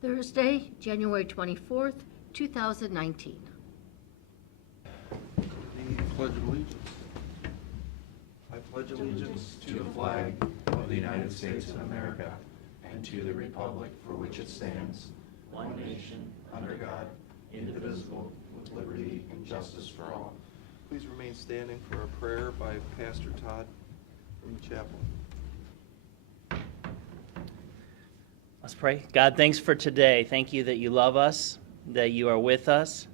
Thursday, January 24th, 2019. The Pledge of Allegiance. I pledge allegiance to the flag of the United States of America and to the republic for which it stands, one nation, under God, indivisible, with liberty and justice for all. Please remain standing for a prayer by Pastor Todd from the chapel. Let's pray. God, thanks for today. Thank you that you love us, that you are with us.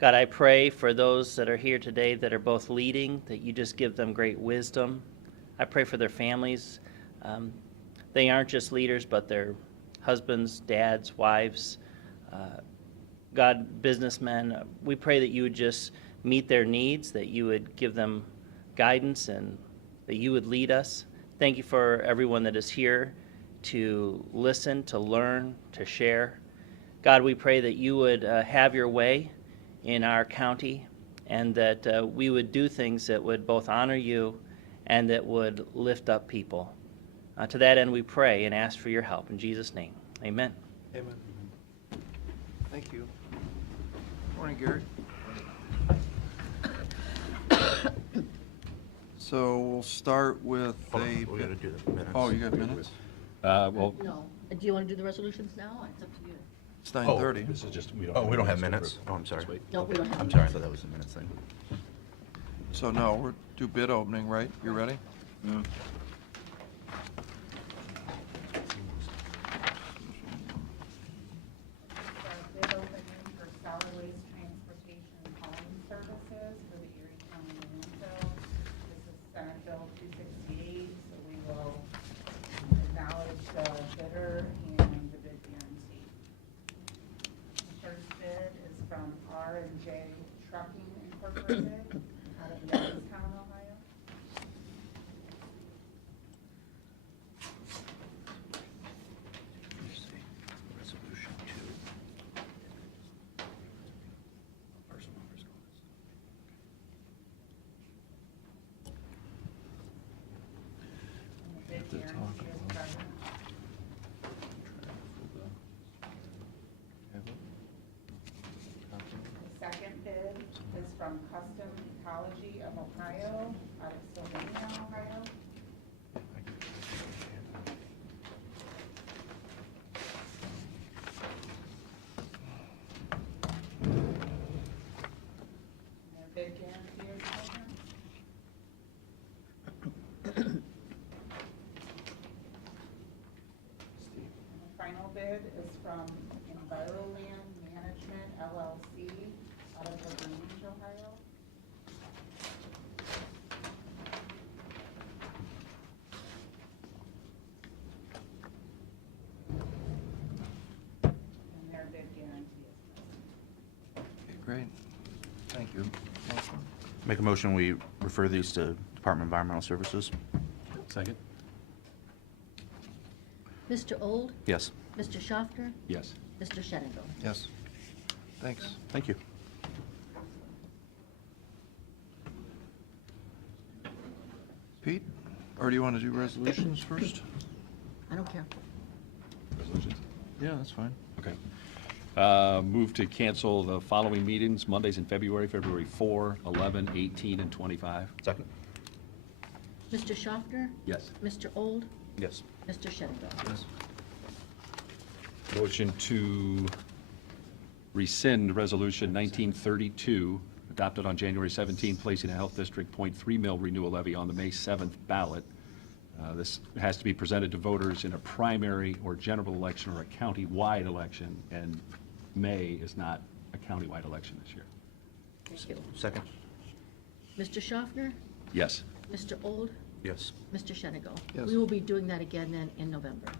God, I pray for those that are here today that are both leading, that you just give them great wisdom. I pray for their families. They aren't just leaders, but they're husbands, dads, wives, God, businessmen. We pray that you would just meet their needs, that you would give them guidance, and that you would lead us. Thank you for everyone that is here to listen, to learn, to share. God, we pray that you would have your way in our county, and that we would do things that would both honor you and that would lift up people. To that end, we pray and ask for your help. In Jesus' name, amen. Amen. Thank you. Morning, Gary. So we'll start with We got to do the minutes. Oh, you got minutes? Well, No. Do you want to do the resolutions now? It's up to you. It's 9:30. this is just, we don't have minutes? Oh, I'm sorry. No, we don't have. I'm sorry, I thought that was the minutes thing. So no, we're do bid opening, right? You ready? Bid opening for solid waste transportation and hauling services for the Erie County landfill. This is Senate Bill 268, so we will acknowledge the bidder and the bid guarantee. The first bid is from R&J Trucking Incorporated out of Youngstown, Ohio. Resolution 2. First one, first one. And the bid guarantee is present. The second bid is from Custom Ecology of Ohio, out of Sylvania, Ohio. And their bid guarantee is present. And the final bid is from Enviroland Management LLC out of LaGrange, Ohio. And their bid guarantee is present. Okay, great. Thank you. Motion? Make a motion, we refer these to Department of Environmental Services. Second? Mr. Old, Yes. Mr. Schaffner, Yes. Mr. Shenagle. Yes. Thanks. Thank you. Pete, or do you want to do resolutions first? I don't care. Resolutions? Yeah, that's fine. Okay. Move to cancel the following meetings, Mondays in February, February 4, 11, 18, and 25. Second? Mr. Schaffner, Yes. Mr. Old, Yes. Mr. Shenagle. Yes. Motion to rescind Resolution 1932, adopted on January 17, placing a health district .3 mil renewal levy on the May 7th ballot. This has to be presented to voters in a primary or general election or a county-wide election, and May is not a county-wide election this year. Thank you. Second? Mr. Schaffner, Yes. Mr. Old, Yes. Mr. Shenagle. Yes. We will be doing that again then in November.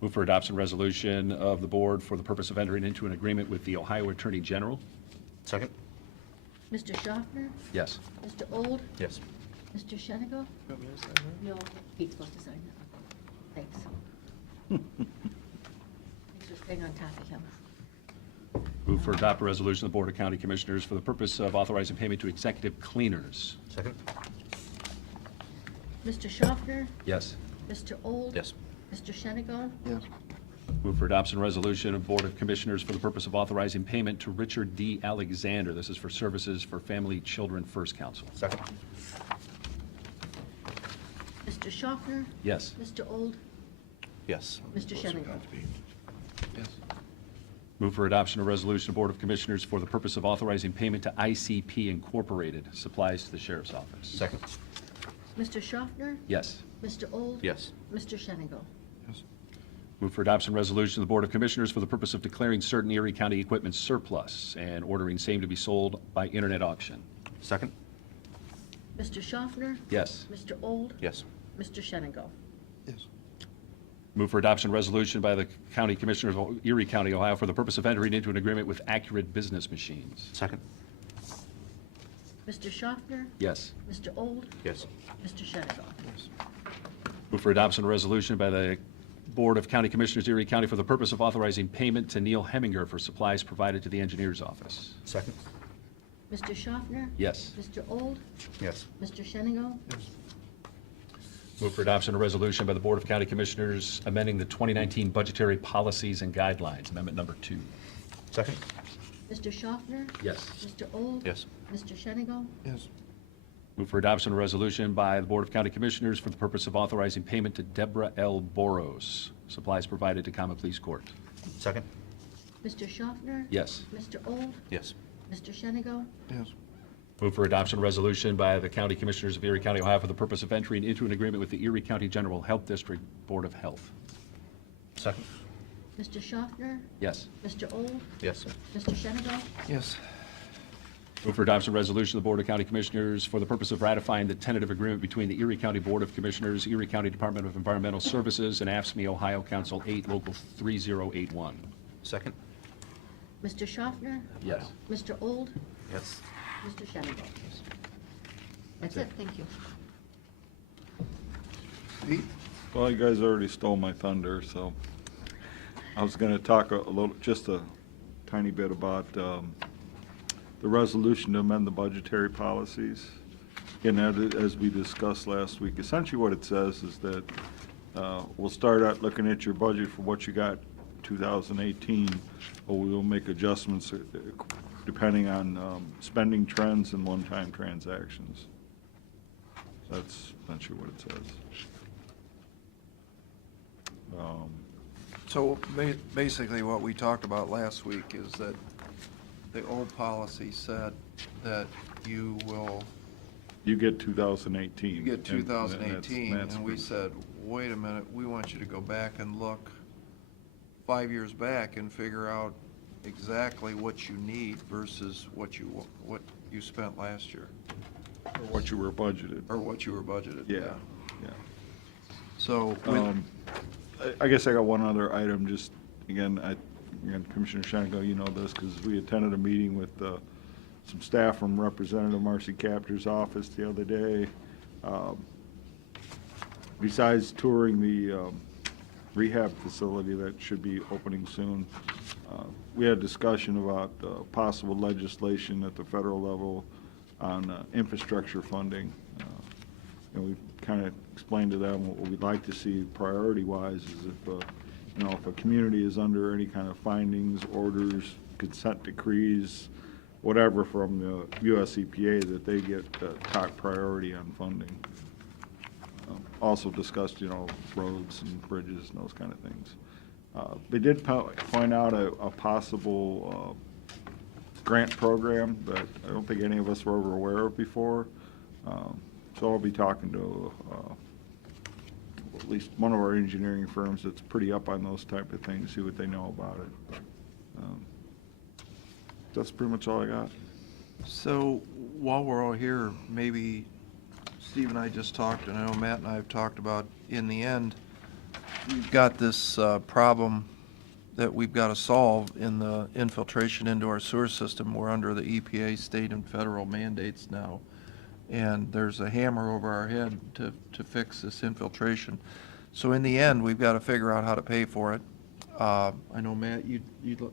Move for adoption resolution of the board for the purpose of entering into an agreement with the Ohio Attorney General. Second? Mr. Schaffner, Yes. Mr. Old, Yes. Mr. Shenagle. You want me to sign that? No, Pete's supposed to sign that. Thanks. Thanks for staying on top of him. Move for adopt a resolution of the Board of County Commissioners for the purpose of authorizing payment to executive cleaners. Second? Mr. Schaffner? Yes. Mr. Old? Yes. Mr. Shenigo? Yes. Move for adoption resolution of Board of Commissioners for the purpose of authorizing payment to Richard D. Alexander. This is for services for Family Children First Council. Second? Mr. Schaffner? Yes. Mr. Old? Yes. Mr. Shenigo? Yes. Move for adoption of resolution of Board of Commissioners for the purpose of authorizing payment to ICP Incorporated, supplies to the Sheriff's Office. Second? Mr. Schaffner? Yes. Mr. Old? Yes. Mr. Shenigo? Yes. Move for adoption resolution of the Board of Commissioners for the purpose of declaring certain Erie County equipment surplus and ordering same to be sold by internet auction. Second? Mr. Schaffner? Yes. Mr. Old? Yes. Mr. Shenigo? Yes. Move for adoption resolution by the County Commissioners of Erie County, Ohio, for the purpose of entering into an agreement with Accurate Business Machines. Second? Mr. Schaffner? Yes. Mr. Old? Yes. Mr. Shenigo? Yes. Move for adoption resolution by the Board of County Commissioners, Erie County, for the purpose of authorizing payment to Neil Heminger for supplies provided to the engineer's office. Second? Mr. Schaffner? Yes. Mr. Old? Yes. Mr. Shenigo? Move for adoption of resolution by the Board of County Commissioners amending the 2019 budgetary policies and guidelines, amendment number 2. Second? Mr. Schaffner? Yes. Mr. Old? Yes. Mr. Shenigo? Yes. Move for adoption of resolution by the Board of County Commissioners for the purpose of authorizing payment to Deborah L. Boros, supplies provided to Common Police Court. Second? Mr. Schaffner? Yes. Mr. Old? Yes. Mr. Shenigo? Yes. Move for adoption resolution by the County Commissioners of Erie County, Ohio, for the purpose of entering into an agreement with the Erie County General Health District Board of Health. Second? Mr. Schaffner? Yes. Mr. Old? Yes. Mr. Shenigo? Yes. Move for adoption resolution of the Board of County Commissioners for the purpose of ratifying the tentative agreement between the Erie County Board of Commissioners, Erie County Department of Environmental Services, and AFSCME Ohio Council 8, Local 3081. Second? Mr. Schaffner? Yes. Mr. Old? Yes. Mr. Shenigo? That's it, thank you. Well, you guys already stole my thunder, so I was gonna talk a little, just a tiny bit about the resolution to amend the budgetary policies. And as we discussed last week, essentially what it says is that we'll start out looking at your budget for what you got 2018, but we will make adjustments depending on spending trends and one-time transactions. That's essentially what it says. So basically, what we talked about last week is that the old policy said that you get 2018. get and 2018, that's and we pretty- said, wait a minute, we want you to go back and look 5 years back and figure out exactly what you need versus what you spent last year, or what you were budgeted. or what you were budgeted. Yeah, yeah. So, I guess I got one other item, just, again, Commissioner Shenigo, you know this, because we attended a meeting with some staff from Representative Marcy Kaptur's office the other day. Besides touring the rehab facility that should be opening soon, we had a discussion about possible legislation at the federal level on infrastructure funding. And we kind of explained to them what we'd like to see priority-wise is if a community is under any kind of findings, orders, consent decrees, whatever from the US EPA, that they get top priority on funding. Also discussed, roads and bridges and those kind of things. They did point out a possible grant program that I don't think any of us were ever aware of before. So I'll be talking to at least one of our engineering firms that's pretty up on those type of things, see what they know about it. That's pretty much all I got. so while we're all here, maybe Steve and I just talked, and I know Matt and I have talked about, in the end, we've got this problem that we've got to solve in the infiltration into our sewer system. We're under the EPA state and federal mandates now, and there's a hammer over our head to fix this infiltration. So in the end, we've got to figure out how to pay for it. I know, Matt, you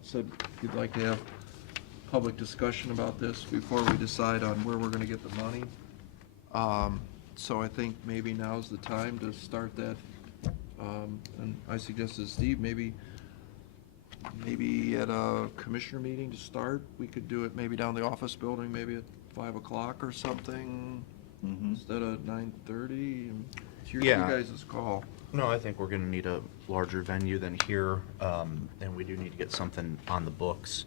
said you'd like to have public discussion about this before we decide on where we're gonna get the money. So I think maybe now's the time to start that. And I suggested, Steve, maybe at a commissioner meeting to start, we could do it maybe down the office building, maybe at 5 o'clock or something, instead of 9:30. It's your Yeah. guys' call. No, I think we're gonna need a larger venue than here, and we do need to get something on the books.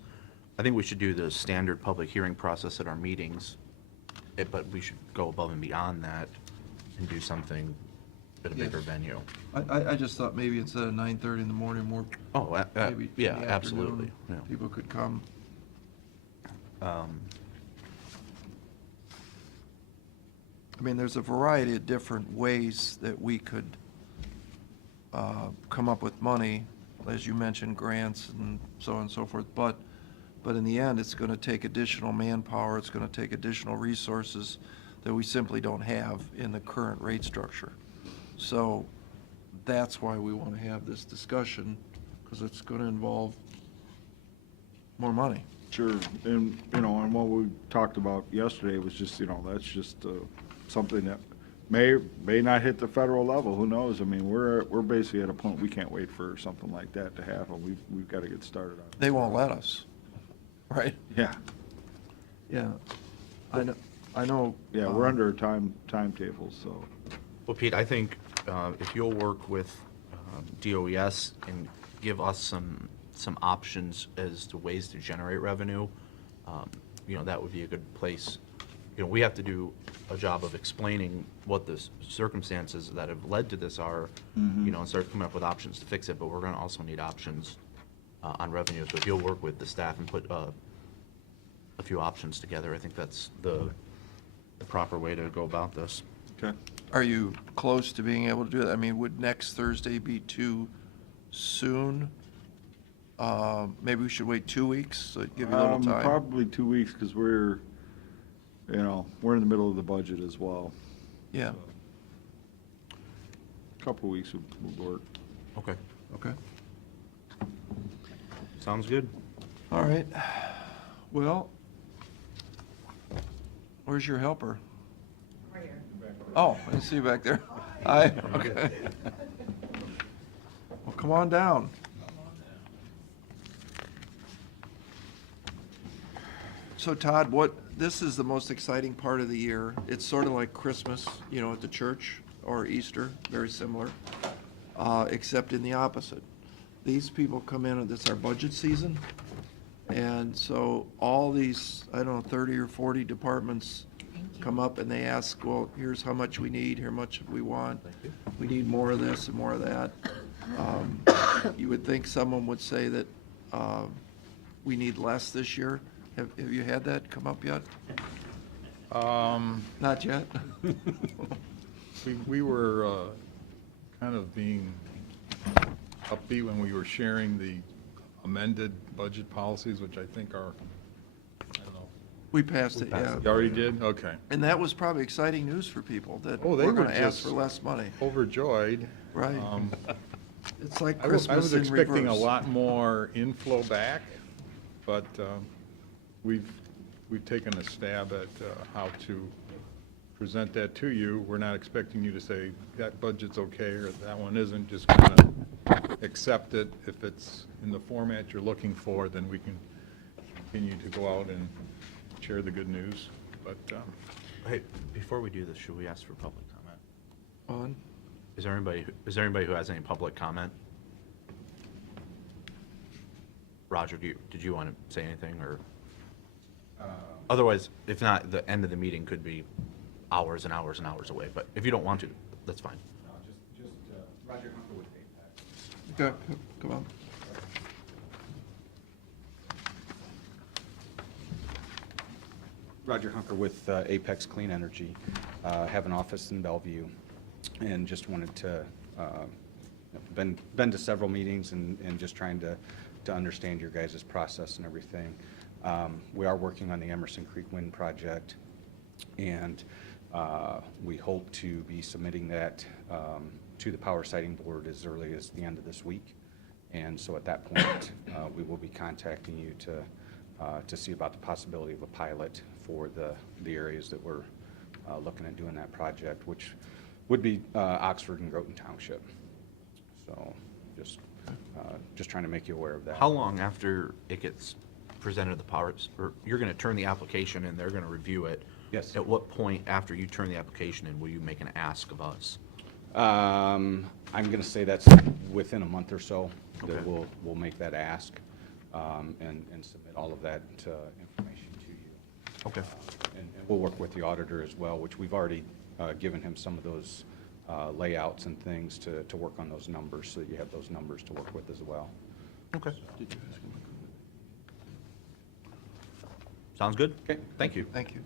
I think we should do the standard public hearing process at our meetings, but we should go above and beyond that and do something at a bigger Yes. venue. I just thought maybe instead of 9:30 in the morning, more, Oh, maybe in the yeah, afternoon, absolutely. Yeah. people could come. I mean, there's a variety of different ways that we could come up with money, as you mentioned, grants and so on and so forth, but in the end, it's gonna take additional manpower, it's gonna take additional resources that we simply don't have in the current rate structure. So that's why we wanna have this discussion, because it's gonna involve more money. Sure, and, and what we talked about yesterday was just, that's just something that may not hit the federal level, who knows? I mean, we're basically at a point, we can't wait for something like that to happen. We've got to get started on it. They won't let us, right? Yeah, Yeah. I know. yeah, we're under a timetable, so. Well, Pete, I think if you'll work with DOES and give us some options as to ways to generate revenue, that would be a good place. We have to do a job of explaining what the circumstances that have led to this are, and start coming up with options to fix it, but we're gonna also need options on revenue. So if you'll work with the staff and put a few options together, I think that's the proper way to go about this. Okay. Are you close to being able to do that? I mean, would next Thursday be too soon? Maybe we should wait 2 weeks, so it'd give you a little time. Probably 2 weeks, because we're in the middle of the budget as well. Yeah, A couple of weeks would work. Okay, okay. sounds good. All right. Well, where's your helper? Right here. Oh, I see you back there. Hi, okay. Well, come on down. So Todd, this is the most exciting part of the year. It's sort of like Christmas, at the church, or Easter, very similar, except in the opposite. These people come in, and it's our budget season, and so all these, 30 or 40 departments come up and they ask, well, here's how much we need, here much we want. We need more of this and more of that. You would think someone would say that we need less this year. Have you had that come up yet? Not yet? We were kind of being upbeat when we were sharing the amended budget policies, which I think are, I don't know. We passed it, yeah. You already did? Okay. And that was probably exciting news for people, that Oh, they we're were gonna ask just for less money. Overjoyed. Right. It's like I was Christmas in expecting a reverse. lot more inflow back, but we've taken a stab at how to present that to you. We're not expecting you to say, that budget's okay, or that one isn't, just kind of accept it. If it's in the format you're looking for, then we can continue to go out and share the good news. But Hey, before we do this, should we ask for public comment? On? Is there anybody who has any public comment? Roger, did you want to say anything, or? Otherwise, if not, the end of the meeting could be hours and hours and hours away, but if you don't want to, that's fine. Just Roger Hunter with APEX. Okay, come on. Roger Hunker with Apex Clean Energy. Have an office in Bellevue, and just wanted to, been to several meetings and just trying to understand your guys' process and everything. We are working on the Emerson Creek Wind Project, and we hope to be submitting that to the Power Siting Board as early as the end of this week. And so at that point, we will be contacting you to to see about the possibility of a pilot for the areas that we're looking at doing that project, which would be Oxford and Groton Township. So just trying to make you aware of that. How long after it gets presented to the powers, or you're going to turn the application in, they're going to review it? Yes. At what point after you turn the application in will you make an ask of us? I'm going to say that's within a month or so that Okay. we'll make that ask and submit all of that information to you. Okay. And we'll work with the auditor as well, which we've already given him some of those layouts and things to work on those numbers, so that you have those numbers to work with as well. Okay. Sounds good? Okay. Thank you. Thank you.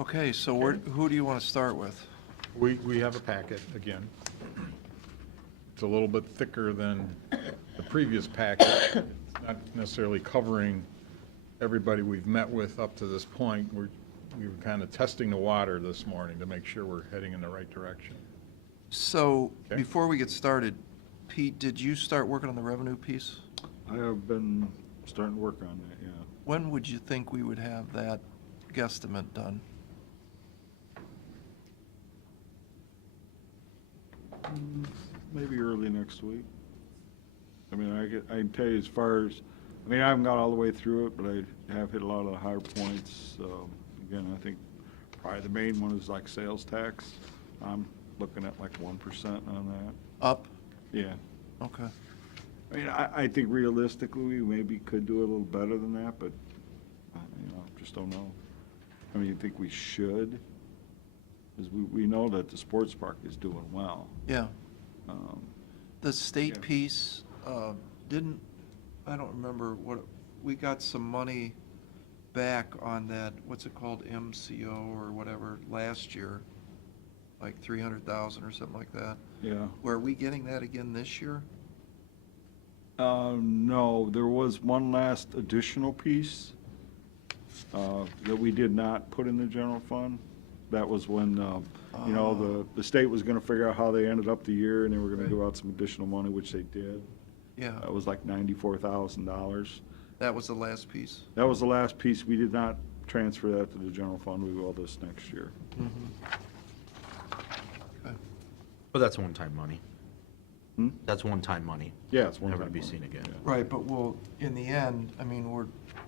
Okay, so who do you want to start with? We have a packet again. It's a little bit thicker than the previous packet. It's not necessarily covering everybody we've met with up to this point. We were kind of testing the water this morning to make sure we're heading in the right direction. So, Okay. before we get started, Pete, did you start working on the revenue piece? I have been starting to work on that, yeah. When would you think we would have that guesstimate done? Maybe early next week. I mean, I can tell you as far as, I mean, I haven't got all the way through it, but I have hit a lot of the higher points. Again, I think probably the main one is like sales tax. I'm looking at like 1% on that. Up? Yeah. Okay. I mean, I think realistically, we maybe could do a little better than that, but, just don't know. I mean, you think we should? Because we know that the sports park is doing well. Yeah. Um, The state Yeah. piece, I don't remember we got some money back on that, what's it called, MCO or whatever, last year, like 300,000 or something like that. Yeah. Were we getting that again this year? No, there was one last additional piece that we did not put in the general fund. That was when, the state was gonna figure out how they ended up the year, and they were gonna give out some additional money, which they did. Yeah, That was like $94,000. that was the last piece. That was the last piece. We did not transfer that to the general fund. We will this next year. Okay. But that's one-time money. Hmm? That's one-time money. Yeah, it's one Never time to be money. seen again. Yeah. Right, but in the end, I mean,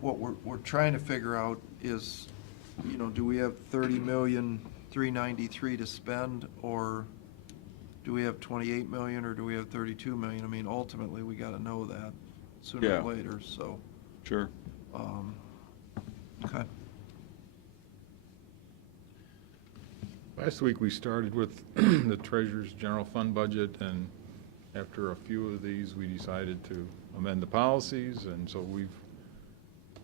what we're trying to figure out is, do we have 30,393,000 to spend, or do we have 28 million, or do we have 32 million? I mean, ultimately, we gotta know that sooner Yeah. or later, so, Sure. okay. Last week, we started with the treasurer's general fund budget, and after a few of these, we decided to amend the policies, and so we've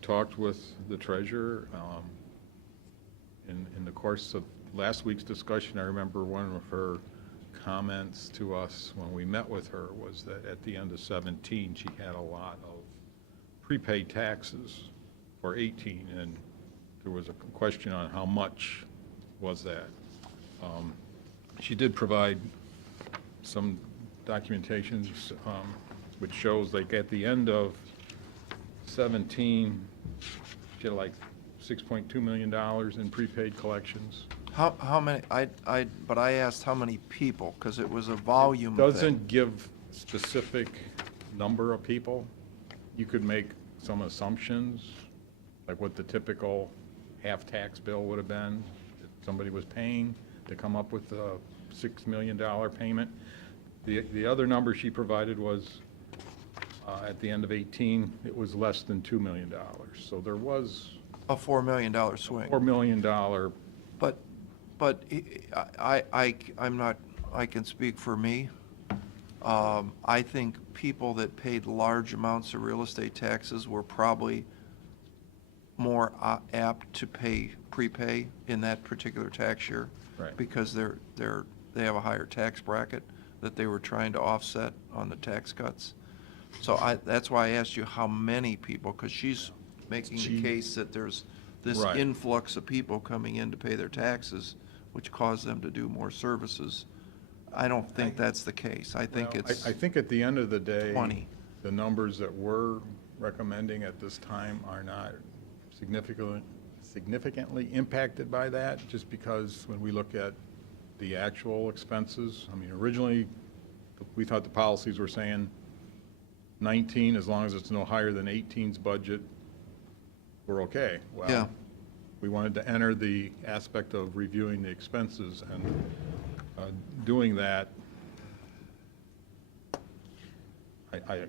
talked with the treasurer. In the course of last week's discussion, I remember one of her comments to us when we met with her was that at the end of 17, she had a lot of prepaid taxes for 18, and there was a question on how much was that. She did provide some documentation which shows like at the end of 17, she had like $6.2 million in prepaid collections. How many, but I asked how many people, because it was a volume thing. Doesn't give specific number of people. You could make some assumptions, like what the typical half-tax bill would have been if somebody was paying to come up with a $6 million payment. The other number she provided was, at the end of 18, it was less than $2 million. So there was A $4 million swing. $4 million. But I'm not, I can speak for me. I think people that paid large amounts of real estate taxes were probably more apt to prepay in that particular tax year. Right. Because they have a higher tax bracket that they were trying to offset on the tax cuts. So that's why I asked you how many people, because she's making the case that there's this Right. influx of people coming in to pay their taxes, which caused them to do more services. I don't think that's the case. I think Well, it's I think at the end of the day, 20. the numbers that we're recommending at this time are not significantly impacted by that, just because when we look at the actual expenses, I mean, originally, we thought the policies were saying 19, as long as it's no higher than 18's budget, we're okay. Yeah. Well, we wanted to enter the aspect of reviewing the expenses, and doing that, I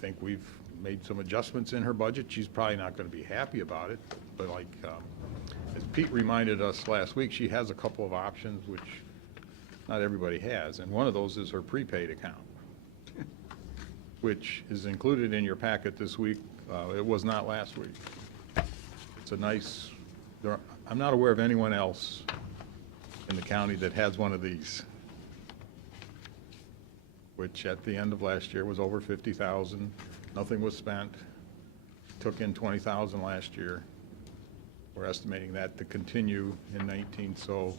think we've made some adjustments in her budget. She's probably not going to be happy about it, but like, as Pete reminded us last week, she has a couple of options which not everybody has, and one of those is her prepaid account, which is included in your packet this week. It was not last week. It's a nice, I'm not aware of anyone else in the county that has one of these, which at the end of last year was over 50,000. Nothing was spent. Took in 20,000 last year. We're estimating that to continue in 19, so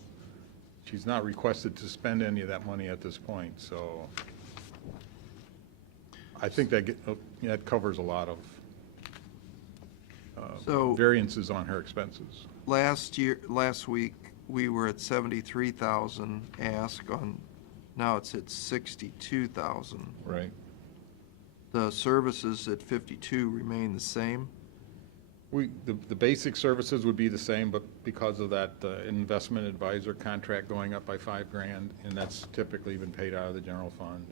she's not requested to spend any of that money at this point, so I think that covers a lot of So- variances on her expenses. last week, we were at 73,000 ask on, now it's at 62,000. Right. The services at 52 remain the same. The basic services would be the same, but because of that investment advisor contract going up by $5,000, and that's typically been paid out of the general fund,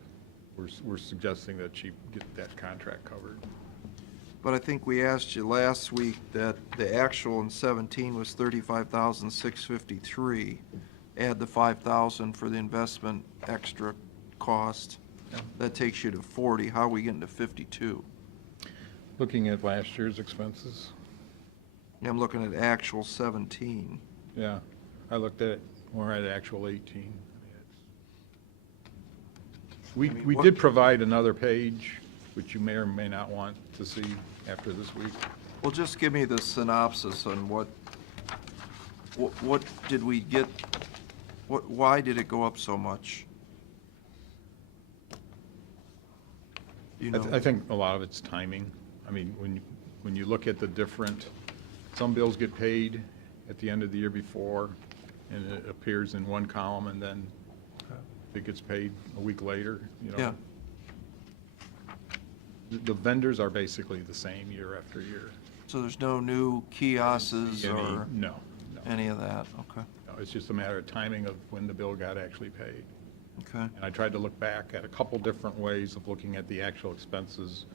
we're suggesting that she get that contract covered. But I think we asked you last week that the actual in 17 was 35,653. Add the 5,000 for the investment extra cost. Yeah. That takes you to 40. How are we getting to 52? Looking at last year's expenses, Yeah, I'm looking at actual 17. yeah, I looked at it, we're at actual 18. We what- did provide another page, which you may or may not want to see after this week. Well, just give me the synopsis on what did we get, why did it go up so much? You know? I think a lot of it's timing. I mean, when you look at the different, some bills get paid at the end of the year before, and it appears in one column, and then it gets paid a week later, you know. Yeah. The vendors are basically the same year after year. So there's no new kiosks or No. any of that? Okay, No, it's just a matter of timing of when the bill got actually paid. okay. And I tried to look back at a couple different ways of looking at the actual expenses.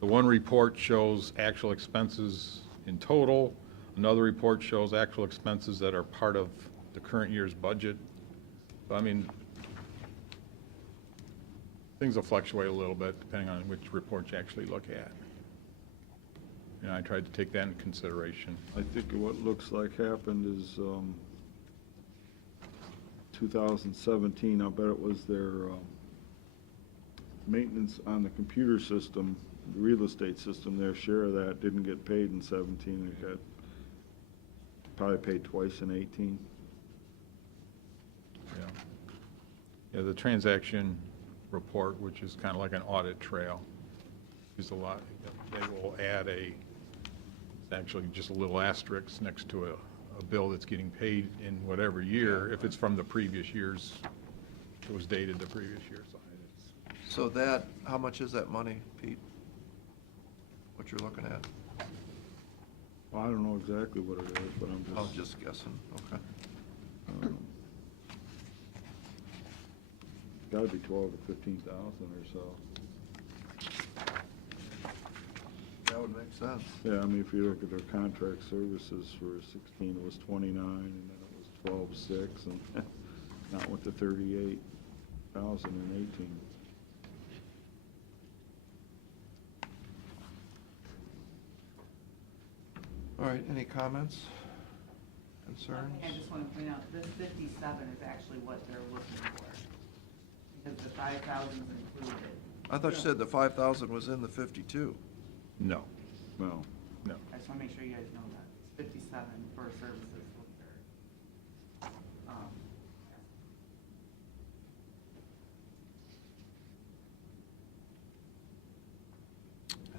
The one report shows actual expenses in total. Another report shows actual expenses that are part of the current year's budget. So, I mean, things will fluctuate a little bit depending on which report you actually look at. And I tried to take that into consideration. I think what looks like happened is 2017, I'll bet it was their maintenance on the computer system, the real estate system, their share of that didn't get paid in 17. It got probably paid twice in 18. Yeah. Yeah, the transaction report, which is kind of like an audit trail, is a lot. They will add it's actually just a little asterisk next to a bill that's getting paid in whatever year, if it's from the previous year's, it was dated the previous year. So that, how much is that money, Pete? What you're looking at? Well, I don't know exactly what it is, but I'm I'm just guessing, okay. Got to be 12 to 15,000 or so. That would make sense. Yeah, I mean, if you look at their contract services for 16, it was 29, and then it was 12.6, and now it went to 38,000 in 18. All right, any comments, concerns? I just want to point out, this 57 is actually what they're looking for, because the 5,000 is included. I thought you said the 5,000 was in the 52. No, No. no. I just want to make sure you guys know that. It's 57 for services what they're,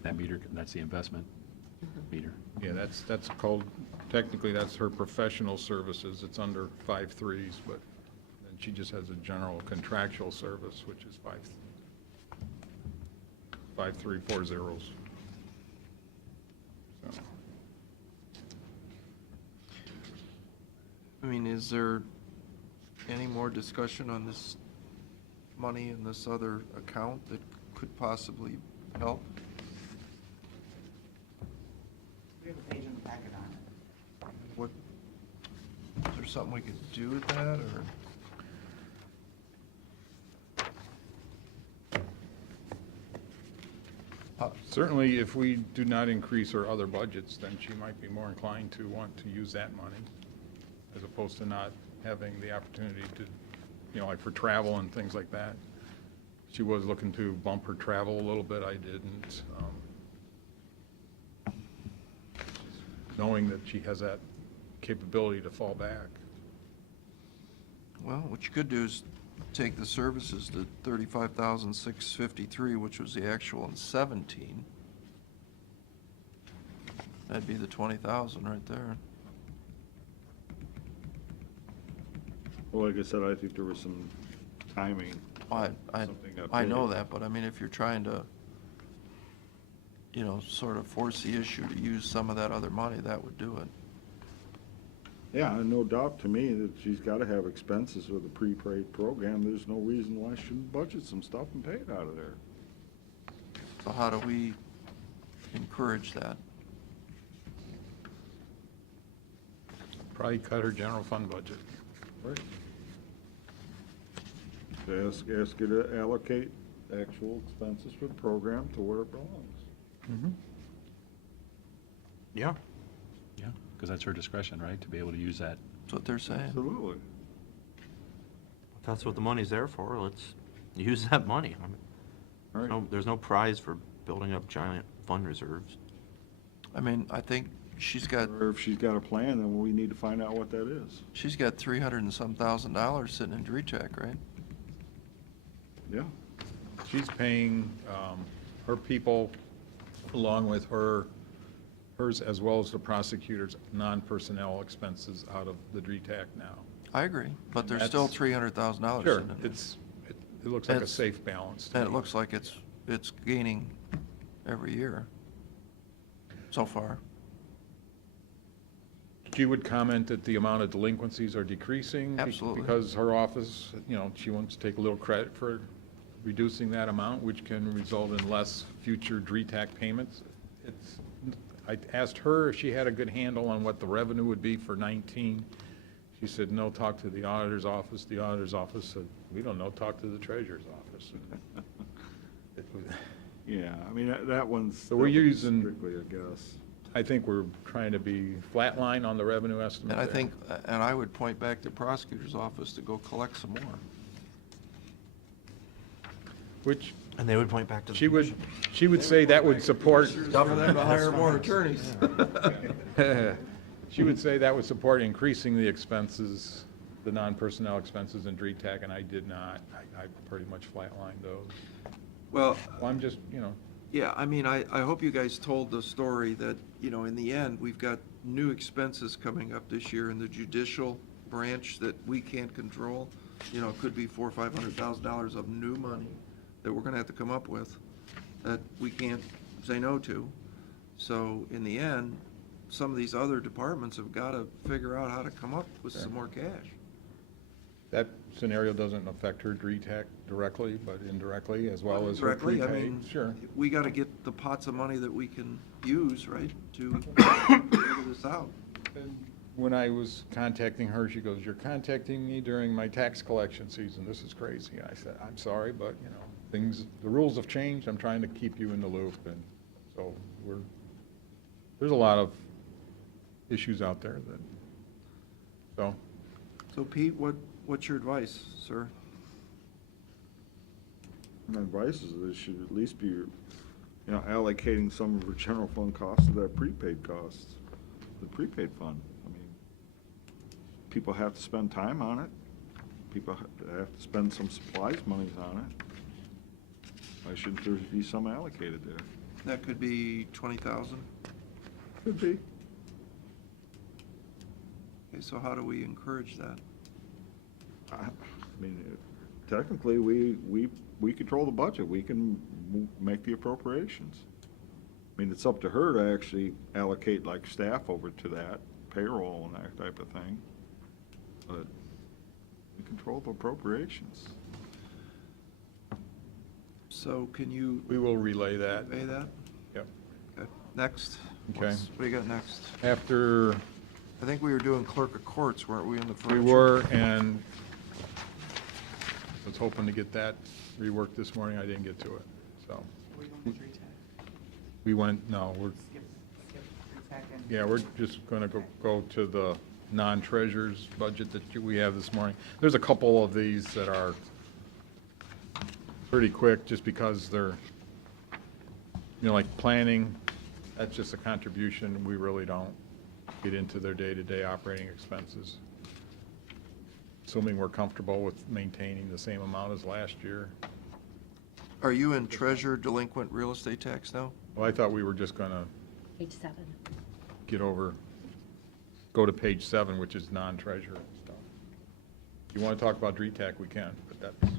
That meter, that's the investment meter. Yeah, that's called, technically, that's her professional services. It's under 5.3s, but then she just has a general contractual service, which is 5.340. So, I mean, is there any more discussion on this money in this other account that could possibly help? We have a page in the packet on it. What, is there something we could do with that, or? certainly, if we do not increase our other budgets, then she might be more inclined to want to use that money, as opposed to not having the opportunity to, like for travel and things like that. She was looking to bump her travel a little bit, I didn't. Knowing that she has that capability to fall back. Well, what you could do is take the services to 35,653, which was the actual in 17. That'd be the 20,000 right there. Well, like I said, I think there was some timing. Something got I know paid. that, but I mean, if you're trying to, sort of force the issue to use some of that other money, that would do it. Yeah, and no doubt to me that she's gotta have expenses with a prepaid program. There's no reason why she shouldn't budget some stuff and pay it out of there. So how do we encourage that? Probably cut her general fund budget. Right. Ask her to allocate actual expenses for the program to where it belongs. Yeah. Yeah, because that's her discretion, right, to be able to use that. That's what they're saying. Absolutely. If that's what the money's there for, let's use that money. I mean, All right. there's no prize for building up giant fund reserves. I mean, I think she's got Or if she's got a plan, then we need to find out what that is. $300 and some $1,000 sitting in DRETAC, right? Yeah. She's paying her people, along with hers as well as the prosecutor's non-personnel expenses out of the DRETAC now. I agree, but there's That's- still $300,000 Sure, sitting in there. it looks like a It's- safe balance to And it me. looks like it's gaining every year so far. She would comment that the amount of delinquencies are decreasing. Absolutely. Because her office, she wants to take a little credit for reducing that amount, which can result in less future DRETAC payments. I asked her if she had a good handle on what the revenue would be for 19. She said, no, talk to the auditor's office. The auditor's office said, we don't know, talk to the treasurer's office. Yeah, I mean, that one's. So we're that one's using- Strictly, I guess. I think we're trying to be flatline on the revenue estimate And I there. think, and I would point back to prosecutor's office to go collect some more. Which, And they would point back to the. she would say that would support. For them to hire more attorneys. She would say that would support increasing the expenses, the non-personnel expenses in DRETAC, and I did not. I pretty much flatlined those. Well, Well, I'm just, yeah, I mean, I hope you guys told the story that, in the end, we've got new expenses coming up this year in the judicial branch that we can't control. It could be $400,000 or $500,000 of new money that we're gonna have to come up with that we can't say no to. So in the end, some of these other departments have gotta figure out how to come up with some more cash. that scenario doesn't affect her DRETAC directly, but indirectly, as well as her Directly, I prepaid. mean, Sure. we gotta get the pots of money that we can use, right, to figure this out. And when I was contacting her, she goes, you're contacting me during my tax collection season. This is crazy. I said, I'm sorry, but, the rules have changed. I'm trying to keep you in the loop. And so there's a lot of issues out there So Pete, what's your advice, sir? My advice is that it should at least be, allocating some of her general fund costs to that prepaid costs, the prepaid fund. I mean, people have to spend time on it. People have to spend some supplies monies on it. Why shouldn't there be some allocated there? That could be 20,000. Could be. Okay, so how do we encourage that? I mean, technically, we control the budget. We can make the appropriations. I mean, it's up to her to actually allocate like staff over to that, payroll and that type of thing. But we control the appropriations. So can you We will relay that. convey that? Yep. Okay, next. Okay. What do you got next? After I think we were doing clerk of courts, weren't we, in the we furniture? were, and was hoping to get that reworked this morning, I didn't get to it, so. We're going to tree tag. We went, no, we're, Skip tree tag and. yeah, we're just gonna go to the non-treasurers budget that we have this morning. There's a couple of these that are pretty quick, just because they're, like planning, that's just a contribution. We really don't get into their day-to-day operating expenses. Assuming we're comfortable with maintaining the same amount as last year. Are you in treasure delinquent real estate tax now? Well, I thought we were just gonna Page 7. go to page 7, which is non-treasurer stuff. If you want to talk about DRETAC, we can, but that's,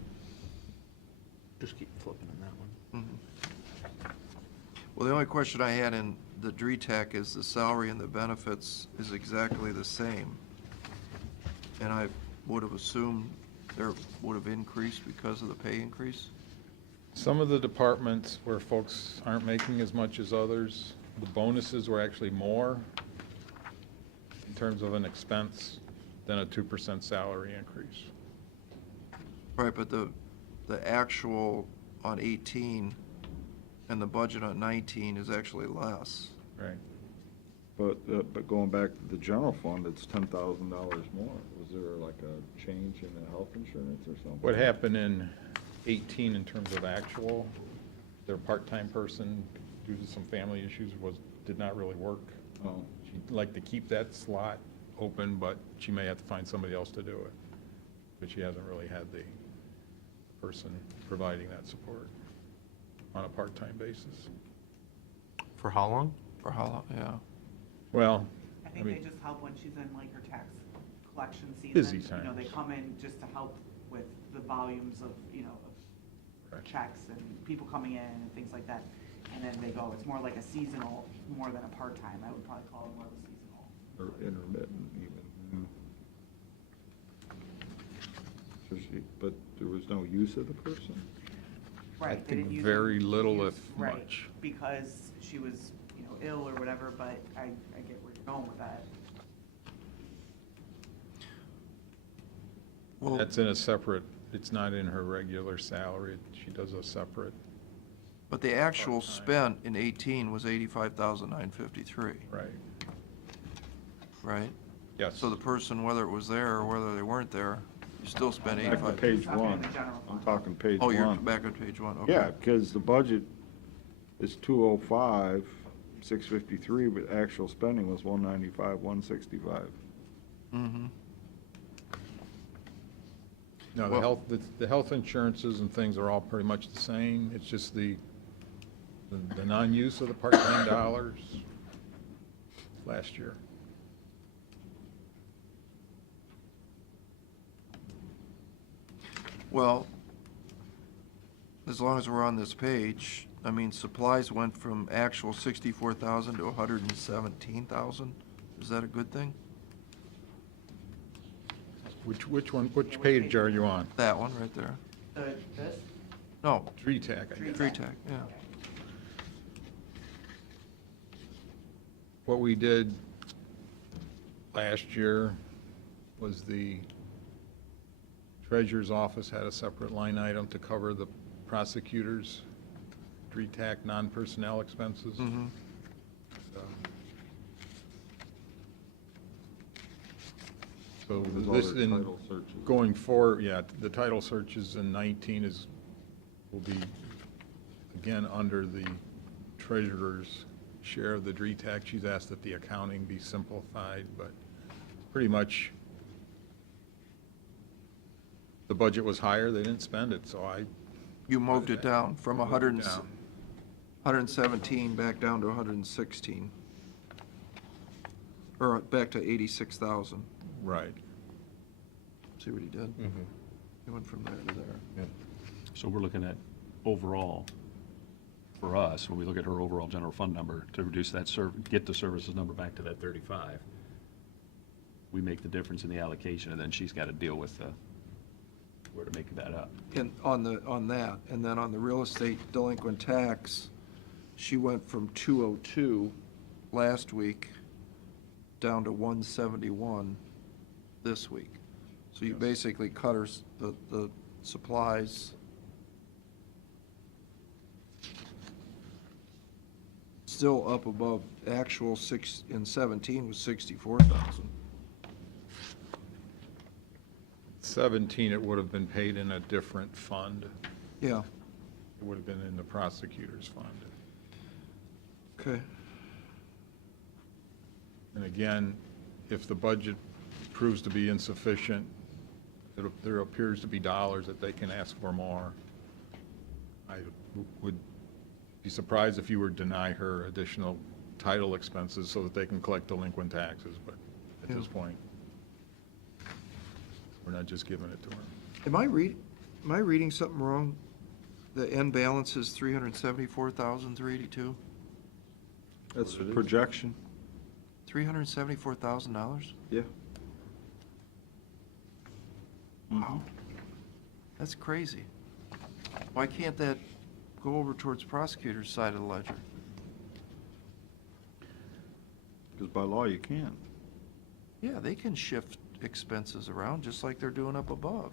Just keep flipping on that one. Well, the only question I had in the DRETAC is the salary and the benefits is exactly the same. And I would have assumed there would have increased because of the pay increase? some of the departments where folks aren't making as much as others, the bonuses were actually more in terms of an expense than a 2% salary increase. Right, but the actual on 18 and the budget on 19 is actually less. Right. But going back to the general fund, it's $10,000 more. Was there like a change in the health insurance or something? What happened in 18 in terms of actual, their part-time person, due to some family issues, did not really work. Oh. She'd like to keep that slot open, but she may have to find somebody else to do it. But she hasn't really had the person providing that support on a part-time basis. For how long? For how long, yeah. Well, I I think they mean, just help when she's in like her tax collection season. Busy You know, they times. come in just to help with the volumes of, Right. of checks and people coming in and things like that. And then they go, it's more like a seasonal, more than a part-time. I would probably call it more of a seasonal. Or intermittent even. So but there was no use of the person? Right. they think didn't use very them- little, use- if right, much. Because she was, ill or whatever, but I get where you're going with that. Well, that's in a separate, it's not in her regular salary. She does a separate, but the actual part-time. spent in 18 was 85,953, right? right? Yes. So the person, whether it was there or whether they weren't there, you still spent Back to 85. page Talking one. the general I'm fund. talking page Oh, one. you're back on page 1, okay. Yeah, because the budget is 205, 653, but actual spending was 195, 165. Mm-hmm. No, Well- the health insurances and things are all pretty much the same. It's just the non-use of the part-time dollars last year. Well, as long as we're on this page, I mean, supplies went from actual 64,000 to 117,000. Is that a good thing? Which one, which page are you on? That one right there. This? No, DRETAC, I guess. DRETAC, yeah. What we did last year was the treasurer's office had a separate line item to cover the prosecutor's DRETAC non-personnel expenses. Mm-hmm. So There's this, other in, title searches. going forward, yeah, the title searches in 19 will be, again, under the treasurer's share of the DRETAC. She's asked that the accounting be simplified, but pretty much the budget was higher, they didn't spend it, so You moved it down from moved it 100, down. 117 back down to 116. Or back to 86,000. Right. See what he did? He went from there to there. So we're looking at overall, for us, when we look at her overall general fund number, to reduce that get the services number back to that 35, we make the difference in the allocation, and then she's got to deal with where to make that up. And on that, and then on the real estate delinquent tax, she went from 202 last week down to 171 this week. So you Yes. basically cut her, the supplies. Still up above, actual in 17 was 64,000. 17, it would have been paid in a different fund. Yeah, It would have been in the prosecutor's fund. okay. And again, if the budget proves to be insufficient, there appears to be dollars that they can ask for more. I would be surprised if you were to deny her additional title expenses so that they can collect delinquent taxes, but at this point, we're not just giving it to her. Am I reading something wrong? The end balance is 374,382? That's a projection. $374,000? Yeah. Wow. That's crazy. Why can't that go over towards prosecutor's side of the ledger? Because by law, you can. Yeah, they can shift expenses around just like they're doing up above.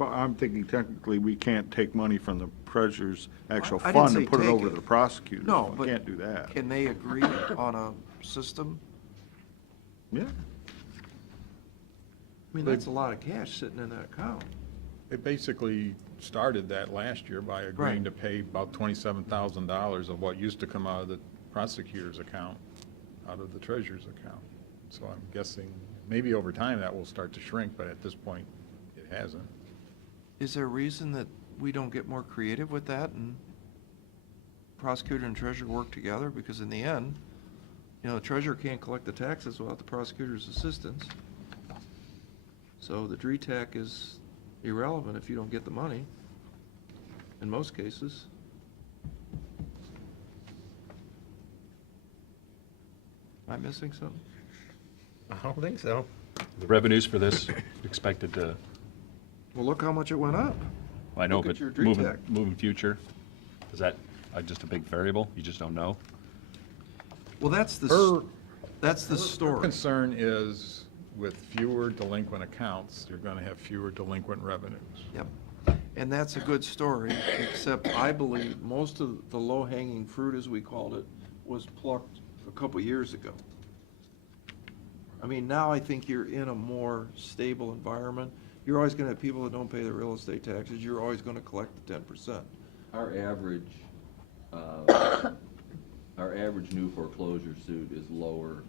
I'm thinking technically, we can't take money from the treasurer's actual I didn't fund say and put it take over it. to the prosecutor's No, fund. but Can't do that. Can they agree on a system? Yeah. I mean, that's a lot of cash sitting in that account. They basically started that last year by agreeing Right. to pay about $27,000 of what used to come out of the prosecutor's account, out of the treasurer's account. So I'm guessing, maybe over time that will start to shrink, but at this point, it hasn't. Is there a reason that we don't get more creative with that and prosecutor and treasurer work together? Because in the end, you know, the treasurer can't collect the taxes without the prosecutor's assistance. So the DRETAC is irrelevant if you don't get the money, in most cases. Am I missing something? I don't think so. The revenues for this expected to, Well, look how much it went up. I know, Look at but your moving, DRETAC. moving future, is that just a big variable? You just don't know? Well, that's the Her story. concern is with fewer delinquent accounts, you're going to have fewer delinquent revenues. Yep. And that's a good story, except I believe most of the low-hanging fruit, as we called it, was plucked a couple years ago. I mean, now I think you're in a more stable environment. You're always gonna have people that don't pay their real estate taxes. You're always gonna collect the 10%. Our average new foreclosure suit is lower,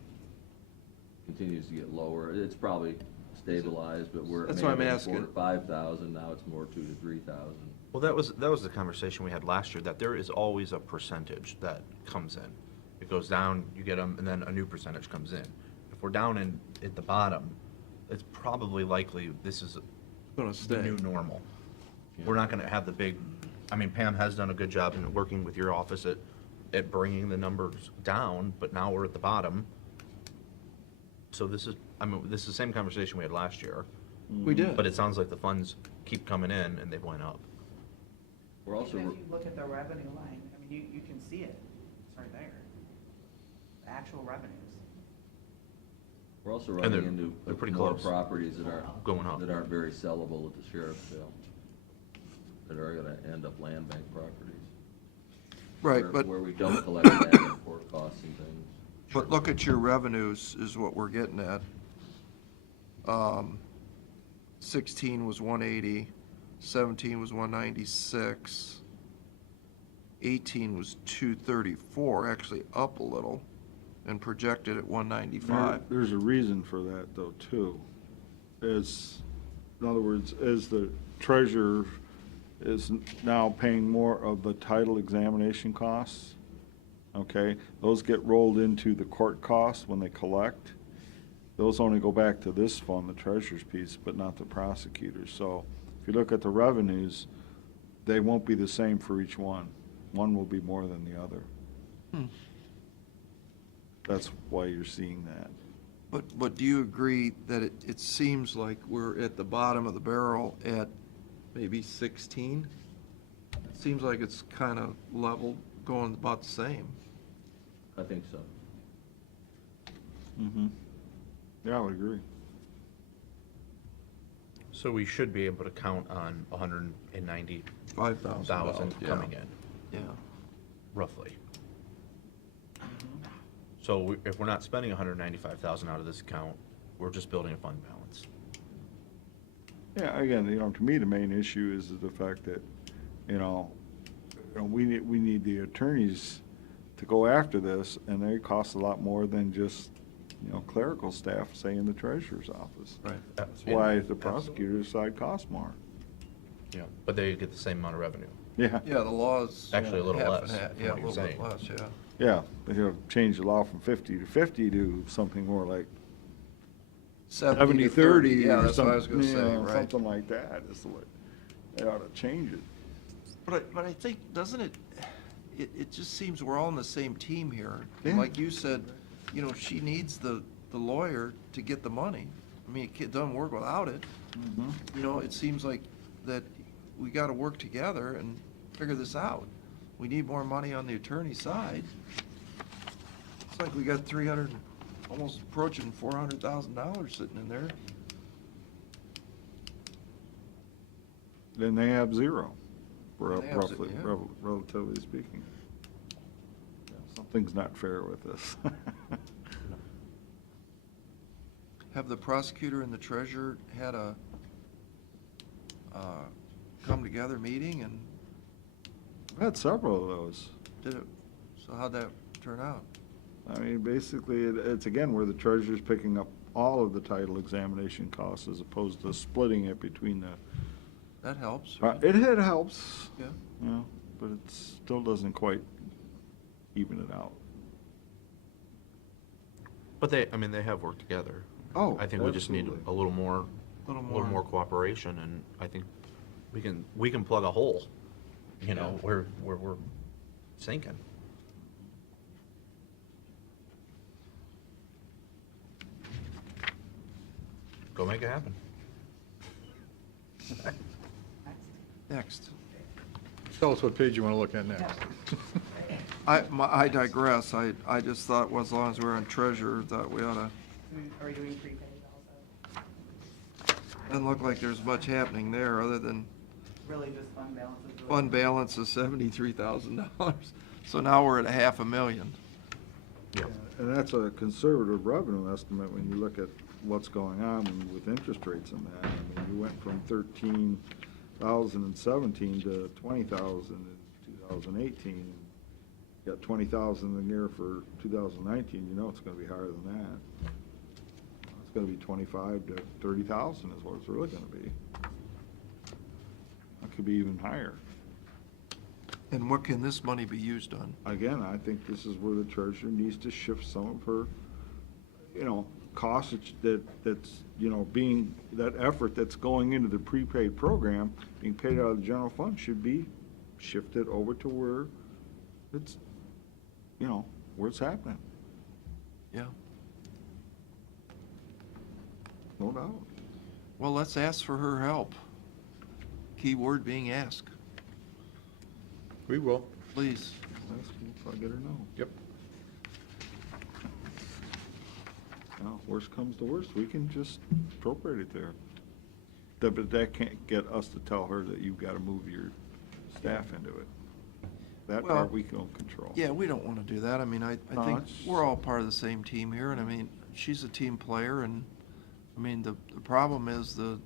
continues to get lower. It's probably stabilized, but we're That's maybe why I'm asking. 4,000 to 5,000, now it's more 2,000 to 3,000. Well, that was the conversation we had last year, that there is always a percentage that comes in. It goes down, you get them, and then a new percentage comes in. If we're down at the bottom, it's probably likely this is Gonna the stay. new normal. We're not gonna have the big, I mean, Pam has done a good job in working with your office at bringing the numbers down, but now we're at the bottom. So this is the same conversation we had last year, We did. but it sounds like the funds keep coming in and they went up. We're also, Even if you look at the revenue line, I mean, you can see it, it's right there. The actual revenues. we're also And running they're into pretty more close. properties that aren't. Going up. That aren't very sellable at the sheriff's sale, that are gonna end up land bank properties. Right, where- but, Where we don't collect back and court costs and things. but look at your revenues is what we're getting at. 16 was 180, 17 was 196, 18 was 234, actually up a little, and projected at 195. There's a reason for that, though, too. Is in other words, as the treasurer is now paying more of the title examination costs, okay, those get rolled into the court costs when they collect. Those only go back to this fund, the treasurer's piece, but not the prosecutor's. So if you look at the revenues, they won't be the same for each one. One will be more than the other. That's why you're seeing that. But do you agree that it seems like we're at the bottom of the barrel at maybe 16? It seems like it's kind of level, going about the same. I think so. Mm-hmm. Yeah, I would agree. So we should be able to count on 190,000 $5,000, coming in, Yeah. roughly. So if we're not spending 195,000 out of this account, we're just building a fund balance. Yeah, again, to me, the main issue is the fact that, we need the attorneys to go after this, and they cost a lot more than just, clerical staff, say, in the treasurer's office. Right. That's why the prosecutor's side costs more. Yeah, but they get the same amount of revenue. Yeah. Yeah, the law's. Actually, a little half less, and half. from Yeah, a what you're little bit saying. less, yeah. Yeah, they have changed the law from 50 to 50 to something more like 70 to 30. Yeah, or that's what I was gonna something, say, right. Something like that is the way, they ought to change it. But I think, doesn't it just seems we're all on the same team here. Yeah. Like you said, she needs the lawyer to get the money. I mean, it doesn't work without it. It seems like that we gotta work together and figure this out. We need more money on the attorney side. It's like we got almost approaching $400,000 sitting in there. Then they have zero, They have roughly, yeah. relatively speaking. Something's not fair with this. Have the prosecutor and the treasurer had a come-together meeting, and I've had several of those. so how'd that turn out? I mean, basically, it's again where the treasurer's picking up all of the title examination costs as opposed to splitting it between the. That helps. It helps. Yeah. But it still doesn't quite even it out. But they have worked together. Oh, I think we just need absolutely. a little more cooperation, and I think we can plug a hole, where we're sinking. Go make it happen. Next. Tell us what page you want to look at next. I digress. I just thought, well, as long as we're on treasurer, that we ought to, Are we doing prepaid also? doesn't look like there's much happening there, other than Really just fund balances? really? fund balance of $73,000. So now we're at $500,000. And that's a conservative revenue estimate when you look at what's going on with interest rates and that. I mean, you went from 13,017 to 20,000 in 2018. You got 20,000 in there for 2019, it's gonna be higher than that. It's gonna be 25 to 30,000 is what it's really gonna be. It could be even higher. And what can this money be used on? Again, I think this is where the treasurer needs to shift some of her, costs that's, being, that effort that's going into the prepaid program, being paid out of the general fund should be shifted over to where it's, where it's happening, Yeah. no doubt. Well, let's ask for her help. Key word being ask. We will. Please. If I get her no. Yep. Worst comes to worst, we can just appropriate it there. But that can't get us to tell her that you've gotta move your staff into it. That Well, part we can control. Yeah, we don't want to do that. I mean, I No, think it's- we're all part of the same team here, and I mean, she's a team player, and, I mean, the problem is in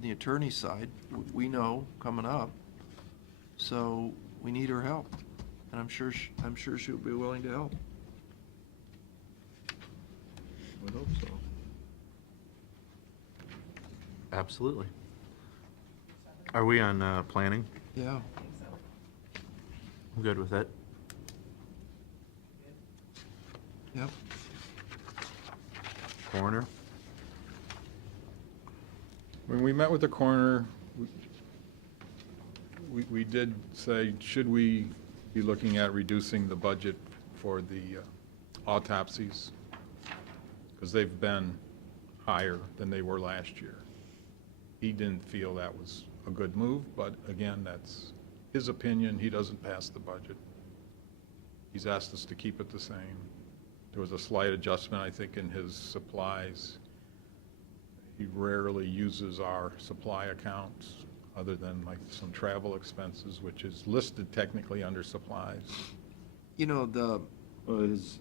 the attorney side, we know coming up, so we need her help, and I'm sure she'll be willing to help. I hope so. Absolutely. Are we on planning? Yeah. I think so. I'm good with it. Yep. Coroner? When we met with the coroner, we did say, should we be looking at reducing the budget for the autopsies? Because they've been higher than they were last year. He didn't feel that was a good move, but again, that's his opinion. He doesn't pass the budget. He's asked us to keep it the same. There was a slight adjustment, I think, in his supplies. He rarely uses our supply accounts, other than like some travel expenses, which is listed technically under supplies. You know, Well, his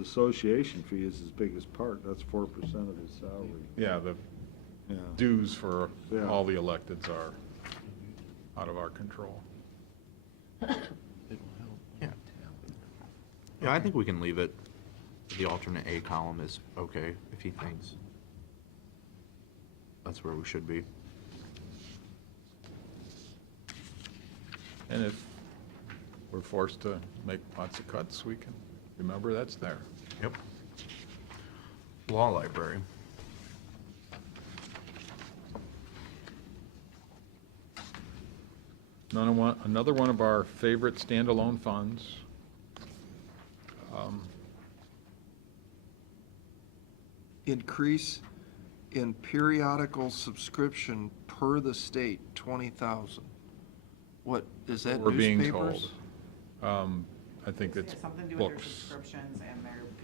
association fee is his biggest part. That's 4% of his salary. Yeah, the Yeah. dues for Yeah. all the electeds are out of our control. Yeah. Yeah, I think we can leave it. The alternate A column is okay, if he thinks that's where we should be. And if we're forced to make lots of cuts, we can remember that's there. Yep. Law library. Another one of our favorite standalone funds. increase in periodical subscription per the state, 20,000. What, is that We're being newspapers? told. I think It's it's something to do with their books. subscriptions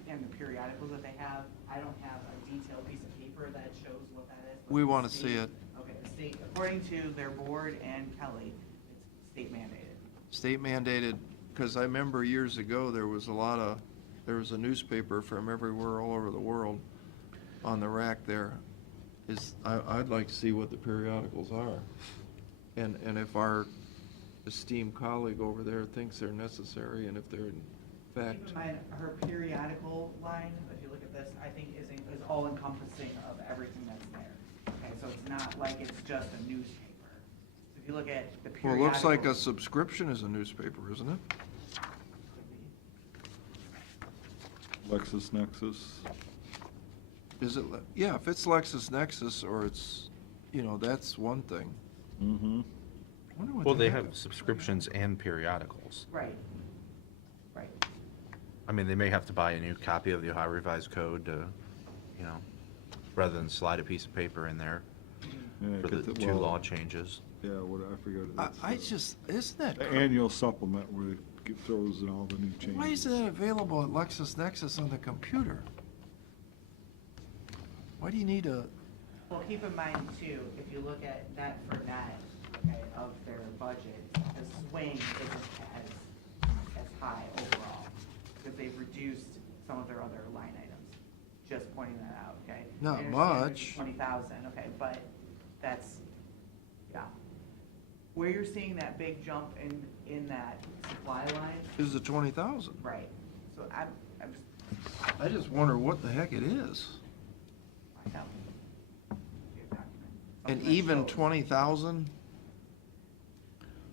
and the periodicals that they have. I don't have a detailed piece of paper that shows what that is. but We the wanna see state- it. Okay, the state, according to their board and Kelly, it's state mandated. State mandated, because I remember years ago, there was a newspaper from everywhere all over the world on the rack there. I'd like to see what the periodicals are. And if our esteemed colleague over there thinks they're necessary, and if they're in fact. Keep in mind, her periodical line, if you look at this, I think is all encompassing of everything that's there. Okay, so it's not like it's just a newspaper. So if you look at the Well, it looks like a periodical- subscription is a newspaper, isn't it? LexisNexis. Is it, yeah, if it's LexisNexis or it's, that's one thing. Mm-hmm. I wonder what Well, the they heck- have subscriptions and periodicals. Right, right. I mean, they may have to buy a new copy of the Ohio Revised Code to, rather than slide a piece of paper in there Yeah, for the get the- two well, law changes. Yeah, what, I forgot. I It's, just, isn't that, the annual supplement where it throws in all the new changes. why isn't that available at LexisNexis on the computer? Why do you need a, Well, keep in mind too, if you look at net for net, okay, of their budget, the swing isn't as high overall, because they've reduced some of their other line items. Just pointing that out, okay? Not I understand there's much. 20,000, okay, but that's, yeah. Where you're seeing that big jump in that supply line, is the 20,000? right, so I'm just, I just wonder what the heck it is. find out. Get a document. And Something that even shows. 20,000?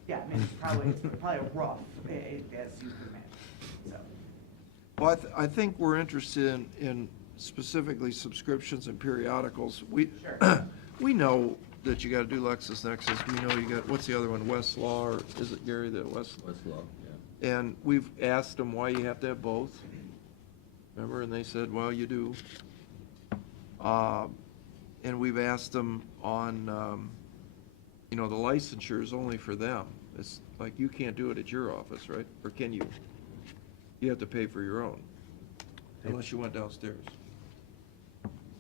Yeah, I mean, it's probably a rough, as you can imagine, so. Well, I think we're interested in specifically subscriptions and periodicals. Sure. We know that you gotta do LexisNexis, we know you got, what's the other one, Westlaw, or is it Gary, the West? Westlaw, yeah. And we've asked them why you have to have both. Remember, and they said, well, you do. And we've asked them on, the licensure is only for them. It's like, you can't do it at your office, right? Or can you? You have to pay for your own, unless you went downstairs.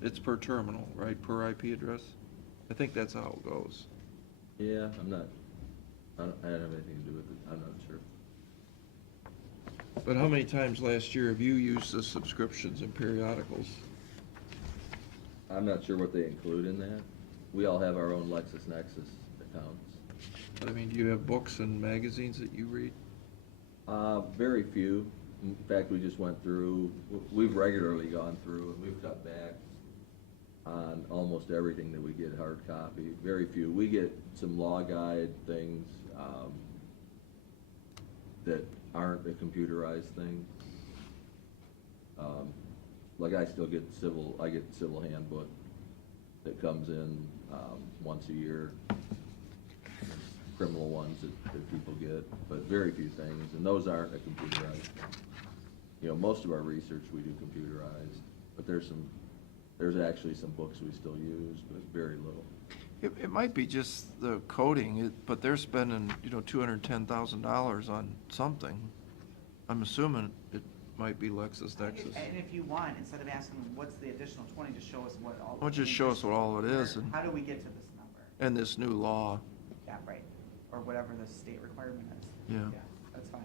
It's per terminal, right, per IP address? I think that's how it goes. Yeah, I don't have anything to do with it, I'm not sure. But how many times last year have you used the subscriptions and periodicals? I'm not sure what they include in that. We all have our own LexisNexis accounts. I mean, do you have books and magazines that you read? Very few. In fact, we just went through, we've regularly gone through and we've cut back on almost everything that we get hard copy. Very few. We get some law guide things that aren't a computerized thing. Like I still get civil handbook that comes in once a year. Criminal ones that people get, but very few things, and those aren't a computerized thing. You know, most of our research we do computerized, but there's actually some books we still use, but very little. It might be just the coding, but they're spending, $210,000 on something. I'm assuming it might be LexisNexis. And if you want, instead of asking what's the additional 20, just show us what all. Well, just show us what all it is, and- How do we get to this number? And this new law. Yeah, right, or whatever the state requirement is. Yeah. That's fine.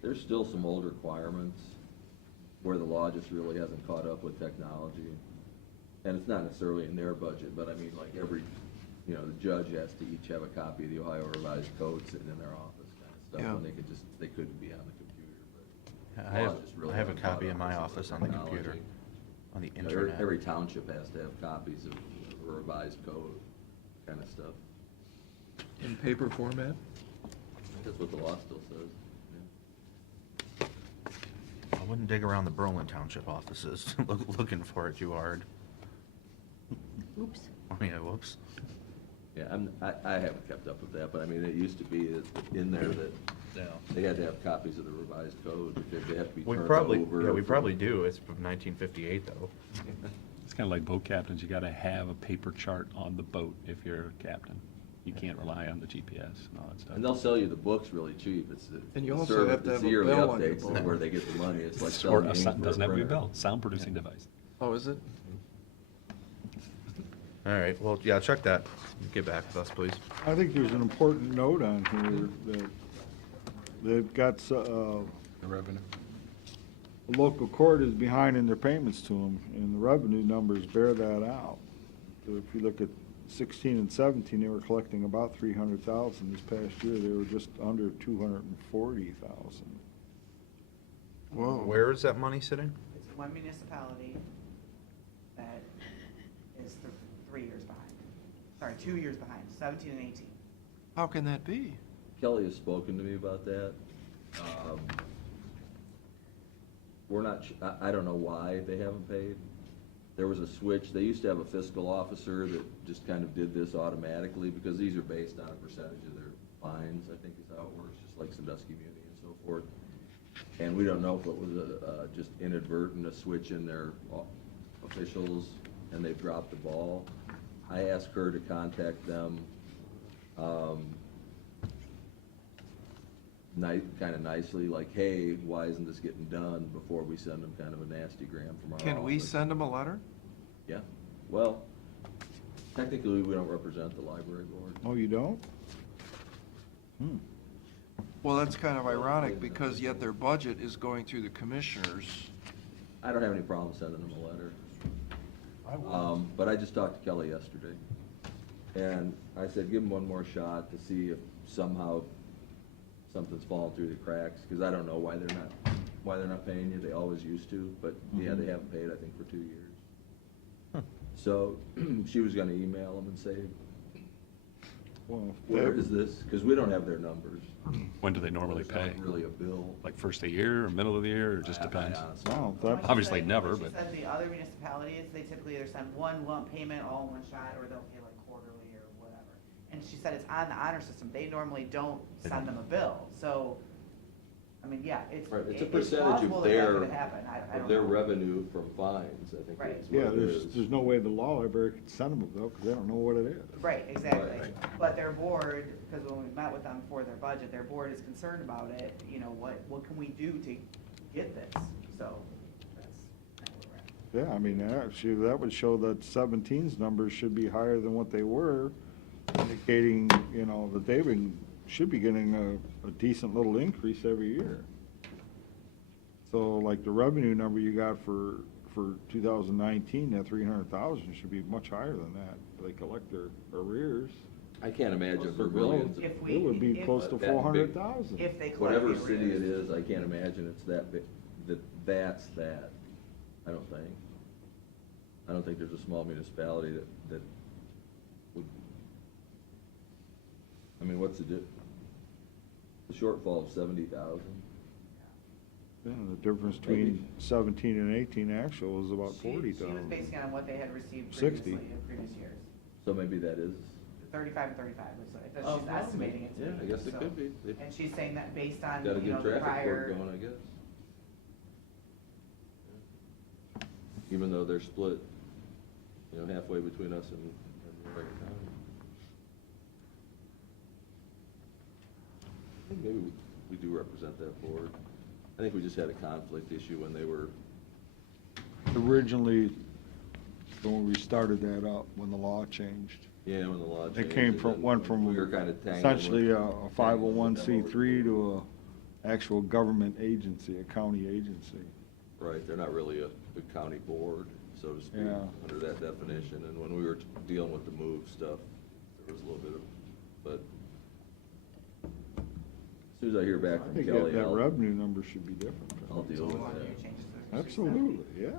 There's still some old requirements where the law just really hasn't caught up with technology. And it's not necessarily in their budget, but I mean, like the judge has to each have a copy of the Ohio Revised Code sitting in their office kind of stuff. Yeah. When they couldn't be on the computer, but. I law just really have a hasn't caught copy up in my with office on the computer, technology. on the You know, internet. Every township has to have copies of a revised code kind of stuff. In paper format? That's what the law still says. I wouldn't dig around the Berlin Township offices looking for it too hard. Oops. Oh, yeah, whoops. Yeah, I haven't kept up with that, but I mean, it used to be in there that they had to have copies of the revised code, because they have to be We turned probably, over. yeah, we from- probably do. It's from 1958 though. It's kind of like boat captains, you got to have a paper chart on the boat if you're a captain. You can't rely on the GPS and all that stuff. And they'll sell you the books really cheap. And you the also service- have to it's have a the yearly bill on your updates is boat. where they get the money. It's like Or selling a ink sound- for doesn't have to be a printer. bell, sound producing device. Oh, is it? All right, well, yeah, check that. Get back with us, please. I think there's an important note on here that they've got, The revenue. the local court is behind in their payments to them, and the revenue numbers bear that out. So if you look at 16 and 17, they were collecting about 300,000. This past year, they were just under 240,000. Whoa. Where is that money sitting? It's one municipality that is 3 years behind. Sorry, 2 years behind, 17 and 18. How can that be? Kelly has spoken to me about that. We're not, I don't know why they haven't paid. There was a switch. They used to have a fiscal officer that just kind of did this automatically, because these are based on a percentage of their fines, I think is how it works, just like Sandusky Muni and so forth. And we don't know if it was just inadvertent, a switch in their officials, and they've dropped the ball. I asked her to contact them, kind of nicely, like, hey, why isn't this getting done, before we send them kind of a nasty gram from our office. Can we send them a letter? Yeah, well, technically, we don't represent the library board. Oh, you don't? Well, that's kind of ironic, because yet their budget is going through the commissioners. I don't have any problem sending them a letter. But I just talked to Kelly yesterday, and I said, give them one more shot to see if somehow something's fallen through the cracks, because I don't know why they're not paying you. They always used to, but yeah, they haven't paid, I think, for 2 years. So she was gonna email them and say, Well, where is this? Because we don't have their numbers. When do they normally There's not pay? really a bill. Like first of the year, or middle of the year, or just I depends? honestly- Wow, Well, that, she Obviously said- never, She but- said the other municipalities, they typically either send one lump payment all in one shot, or they'll pay like quarterly or whatever. And she said it's on the honor system. They normally don't send them a bill. So, I mean, yeah, it's. Right, it's a it's percentage possible of that that their, could happen. I of don't their know. revenue from fines, I think Right. that's what yeah, it there's is. no way the law ever could send them a bill, because they don't know what it is. Right, exactly. Right. But their board, because when we met with them for their budget, their board is concerned about it. You know, what can we do to get this? So, that's kind of where we're at. Yeah, I mean, actually, that would show that 17's numbers should be higher than what they were, indicating, that should be getting a decent little increase every year. So like the revenue number you got for 2019, that 300,000 should be much higher than that. They collect their arrears. I can't imagine for It millions. If would be if- close to That big. 400,000. If they collect Whatever the city it arrears. is, I can't imagine it's that big, that's that, I don't think. I don't think there's a small municipality that would, I mean, what's the shortfall of 70,000? Yeah, the difference between 17 and 18 actual is about She was 40,000. basing it on what they had received 60. previously in previous years. So maybe that is. 35 and 35, that's Oh, what she's estimating it to be. Yeah, I guess it so- could be. They've And she's saying that based on, got a you know, good the traffic court prior, going, I guess. Even though they're split, you know, halfway between us and Marion County. I think maybe we do represent that board. I think we just had a conflict issue when they were, Originally, when we started that up, when the law changed. yeah, when the law changed. It came from, went from We were kind of tangling. essentially a 501c3 to a actual government agency, a county agency. Right, they're not really a county board, so to speak, Yeah. under that definition. And when we were dealing with the move stuff, there was a little bit of, but as soon as I hear back I from think Kelly, that I'll revenue number should be different. I'll deal so with we want to that. do changes to the Absolutely, yeah,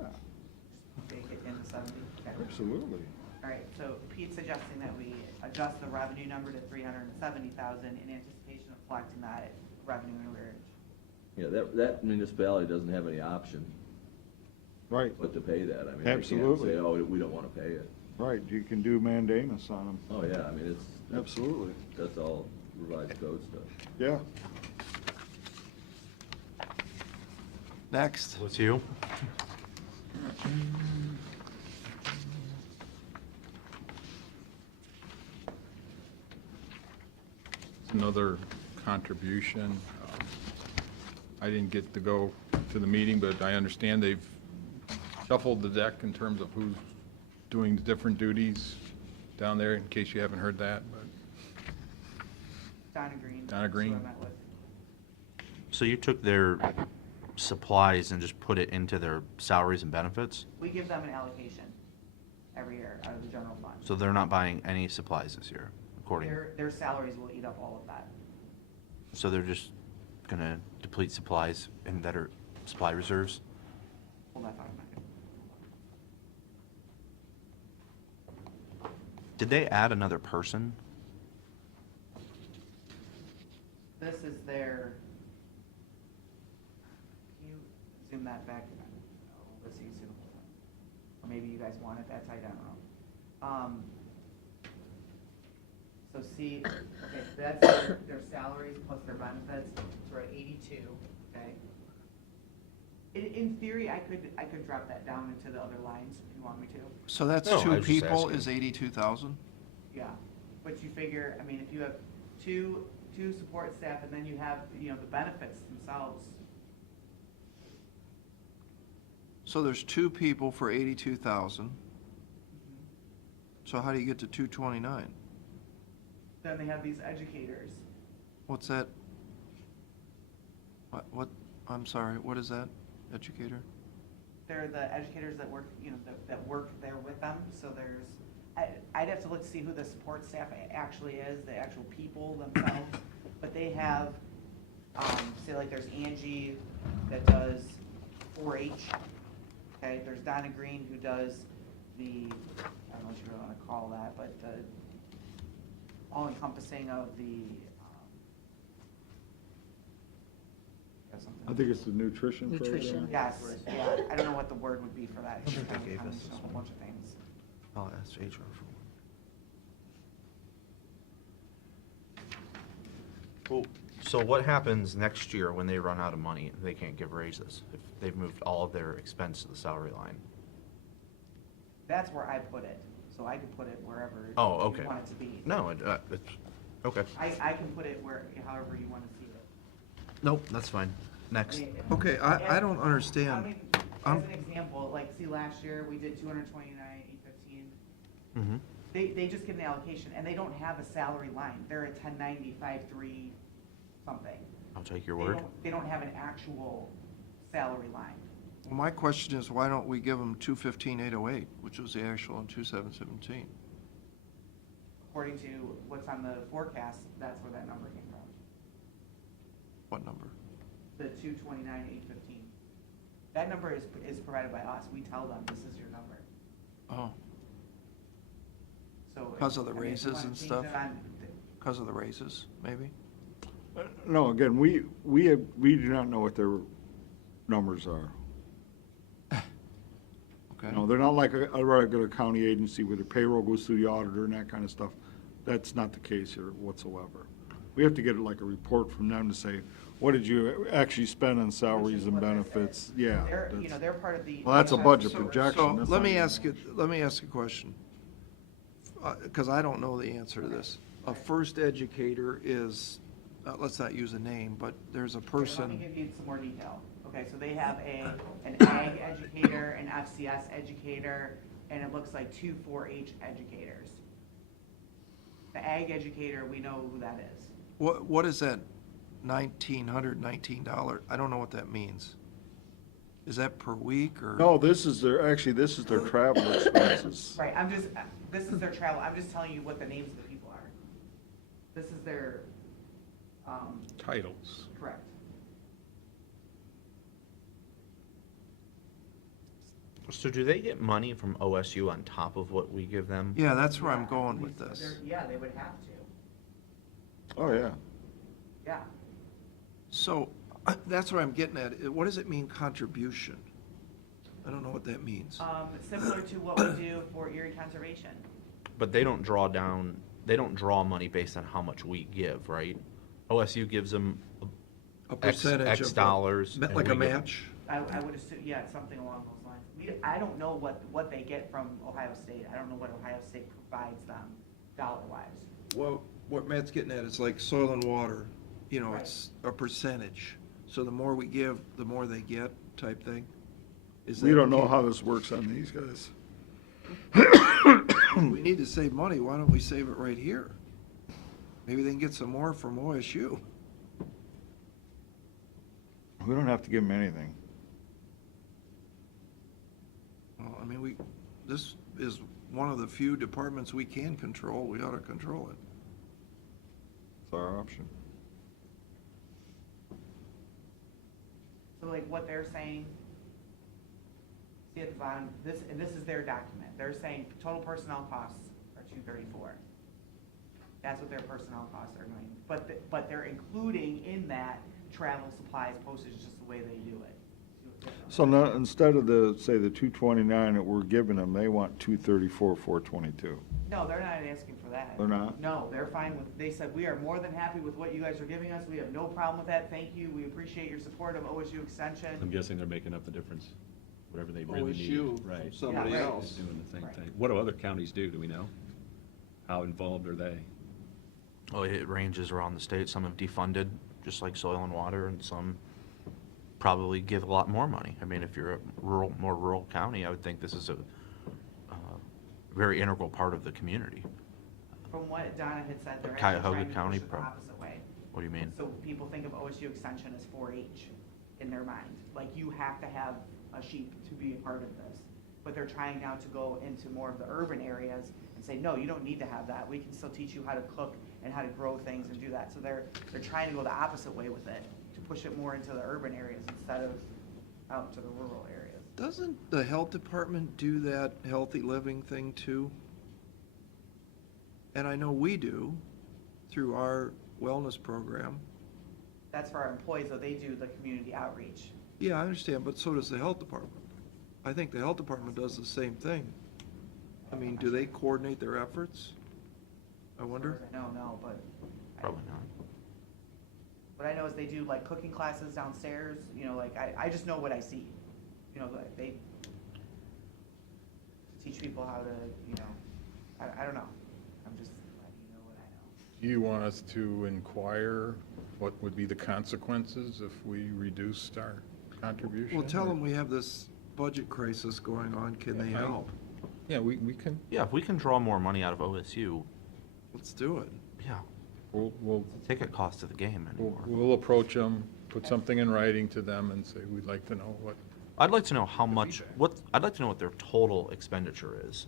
Make it into 70. Okay. absolutely. All right, so Pete's suggesting that we adjust the revenue number to 370,000 in anticipation of collecting that revenue in arrears. Yeah, that municipality doesn't have any option Right, but to pay that. I mean, they can't Absolutely. say, oh, we don't want to pay it. right, you can do mandamus on them, Oh, yeah, I mean, it's, absolutely, that's all revised code stuff. yeah. Next. What's you? Another contribution. I didn't get to go to the meeting, but I understand they've shuffled the deck in terms of who's doing the different duties down there, in case you haven't heard that, but Donna Green. Donna is who Green. I met with. So you took their supplies and just put it into their salaries and benefits? We give them an allocation every year out of the general fund. So they're not buying any supplies this year, according, Their salaries will eat up all of that. so they're just gonna deplete supplies and that are supply reserves? Hold that thought a minute. Did they add another person? This is their, can you zoom that back? Oh, let's see, zoom. Or maybe you guys want it that tight, I don't know. So see, okay, that's their salaries plus their benefits, so we're at 82, okay? In theory, I could drop that down into the other lines if you want me to. So that's No, I two was just people asking. is 82,000? Yeah, but you figure, I mean, if you have two support staff and then you have, you know, the benefits themselves, So there's two people for 82,000. So how do you get to 229? then they have these educators. What's that? What, I'm sorry, what is that, educator? They're the educators that work, you know, that work there with them, so there's, I'd have to look to see who the support staff actually is, the actual people themselves, but they have, say like there's Angie that does 4-H, okay, there's Donna Green who does the, I don't know what you really want to call that, but the all-encompassing of the, got something? I think it's the nutrition program. Nutrition. Yes, yeah, I don't know what the word would be for that. It's I think just they gave kind of us a this whole one. bunch of things. I'll ask HR for one. Well, so what happens next year when they run out of money and they can't give raises? If they've moved all of their expense to the salary line? That's where I put it, so I can put it wherever Oh, okay. you want it to be. No, it's, okay. I can put it where, however you want to see it. Nope, that's fine. I Next. mean, Okay, I as- don't understand. I mean, as an example, like, see, last year, we did 229,815. Mm-hmm. They just get an allocation, and they don't have a salary line. They're at 1095.3 something. I'll take your They word. They don't have an actual salary line. Well, my question is, why don't we give them 215,808, which was the actual in 2717? According to what's on the forecast, that's where that number came from. What number? The 229,815. That number is provided by us. We tell them, this is your number. Oh, So. 'Cause of the I mean, if you raises wanna and change stuff? it on- because of the raises, maybe? No, again, we do not know what their numbers are. Okay. No, they're not like a regular county agency where the payroll goes through the auditor and that kind of stuff. That's not the case here whatsoever. We have to get like a report from them to say, what did you actually spend on salaries and What this benefits? is. Yeah. They're, that's- they're part of the. Well, that's a budget So- projection. So That's let not me even- ask a question, because I don't know the answer to this. A first educator is, let's not use a name, but there's a Okay, Let person. me give you some more detail. Okay, so they have an ag educator, an FCS educator, and it looks like 2 4-H educators. The ag educator, we know who that is. What is that $1,919? I don't know what that means. Is that per week or? No, this is their travel expenses. Right, this is their travel, I'm just telling you what the names of the people are. This is their, Titles. correct. So do they get money from OSU on top of what we give them? Yeah, that's where I'm Yeah, going with this. Yeah, they would have to, Oh, yeah. yeah. So, that's what I'm getting at. What does it mean, contribution? I don't know what that means. Similar to what we do for Erie Conservation. But they don't draw money based on how much we give, right? OSU gives them A X percentage of. X dollars. and Like we a give them- match? I would assume, yeah, something along those lines. I don't know what they get from Ohio State. I don't know what Ohio State provides them dollar-wise. Well, what Matt's getting at is like soil and water, Right. it's a percentage. So the more we give, the more they get type thing? Is We that don't the know case? how this works on these guys. We need to save money, why don't we save it right here? Maybe they can get some more from OSU. We don't have to give them anything. Well, I mean, this is one of the few departments we can control, we ought to control it. It's our option. So like what they're saying, see at the bottom, and this is their document. They're saying total personnel costs are 234. That's what their personnel costs are going. But they're including in that travel, supplies, postage, just the way they do it. So now, instead of the 229 that we're giving them, they want 234, 422. No, they're not asking for that. They're not? No, they're fine with, they said, we are more than happy with what you guys are giving us. We have no problem with that. Thank you. We appreciate your support of OSU Extension. I'm guessing they're making up the difference, whatever they really need. OSU, Right. somebody Yeah, right. else. Is doing the same Right. thing. What do other counties do we know? How involved are they? Oh, it ranges around the state. Some have defunded, just like soil and water, and some probably give a lot more money. I mean, if you're a more rural county, I would think this is a very integral part of the community. From what Donna had said, they're actually Cuyahoga trying to County push it the prob- opposite way. What do you mean? So people think of OSU Extension as 4-H in their mind. Like, you have to have a sheep to be a part of this. But they're trying now to go into more of the urban areas and say, no, you don't need to have that. We can still teach you how to cook and how to grow things and do that. So they're trying to go the opposite way with it, to push it more into the urban areas instead of out to the rural areas. Doesn't the health department do that healthy living thing too? And I know we do, through our wellness program. That's for our employees, though. They do the community outreach. Yeah, I understand, but so does the health department. I think the health department does the same thing. I mean, do they coordinate their efforts? I wonder. No, but. Probably not. What I know is they do like cooking classes downstairs, like I just know what I see. Like they teach people how to, I don't know. I'm just letting you know what I know. Do you want us to inquire what would be the consequences if we reduced our contribution? Well, tell them we have this budget crisis going on, can they Yeah, help? Yeah, we can, Yeah, if we can draw more money out of OSU, Let's do it. yeah, we'll ticket cost of the game anymore. we'll approach them, put something in writing to them and say, we'd like to know what, I'd like to know how much, I'd like to know what their total expenditure is.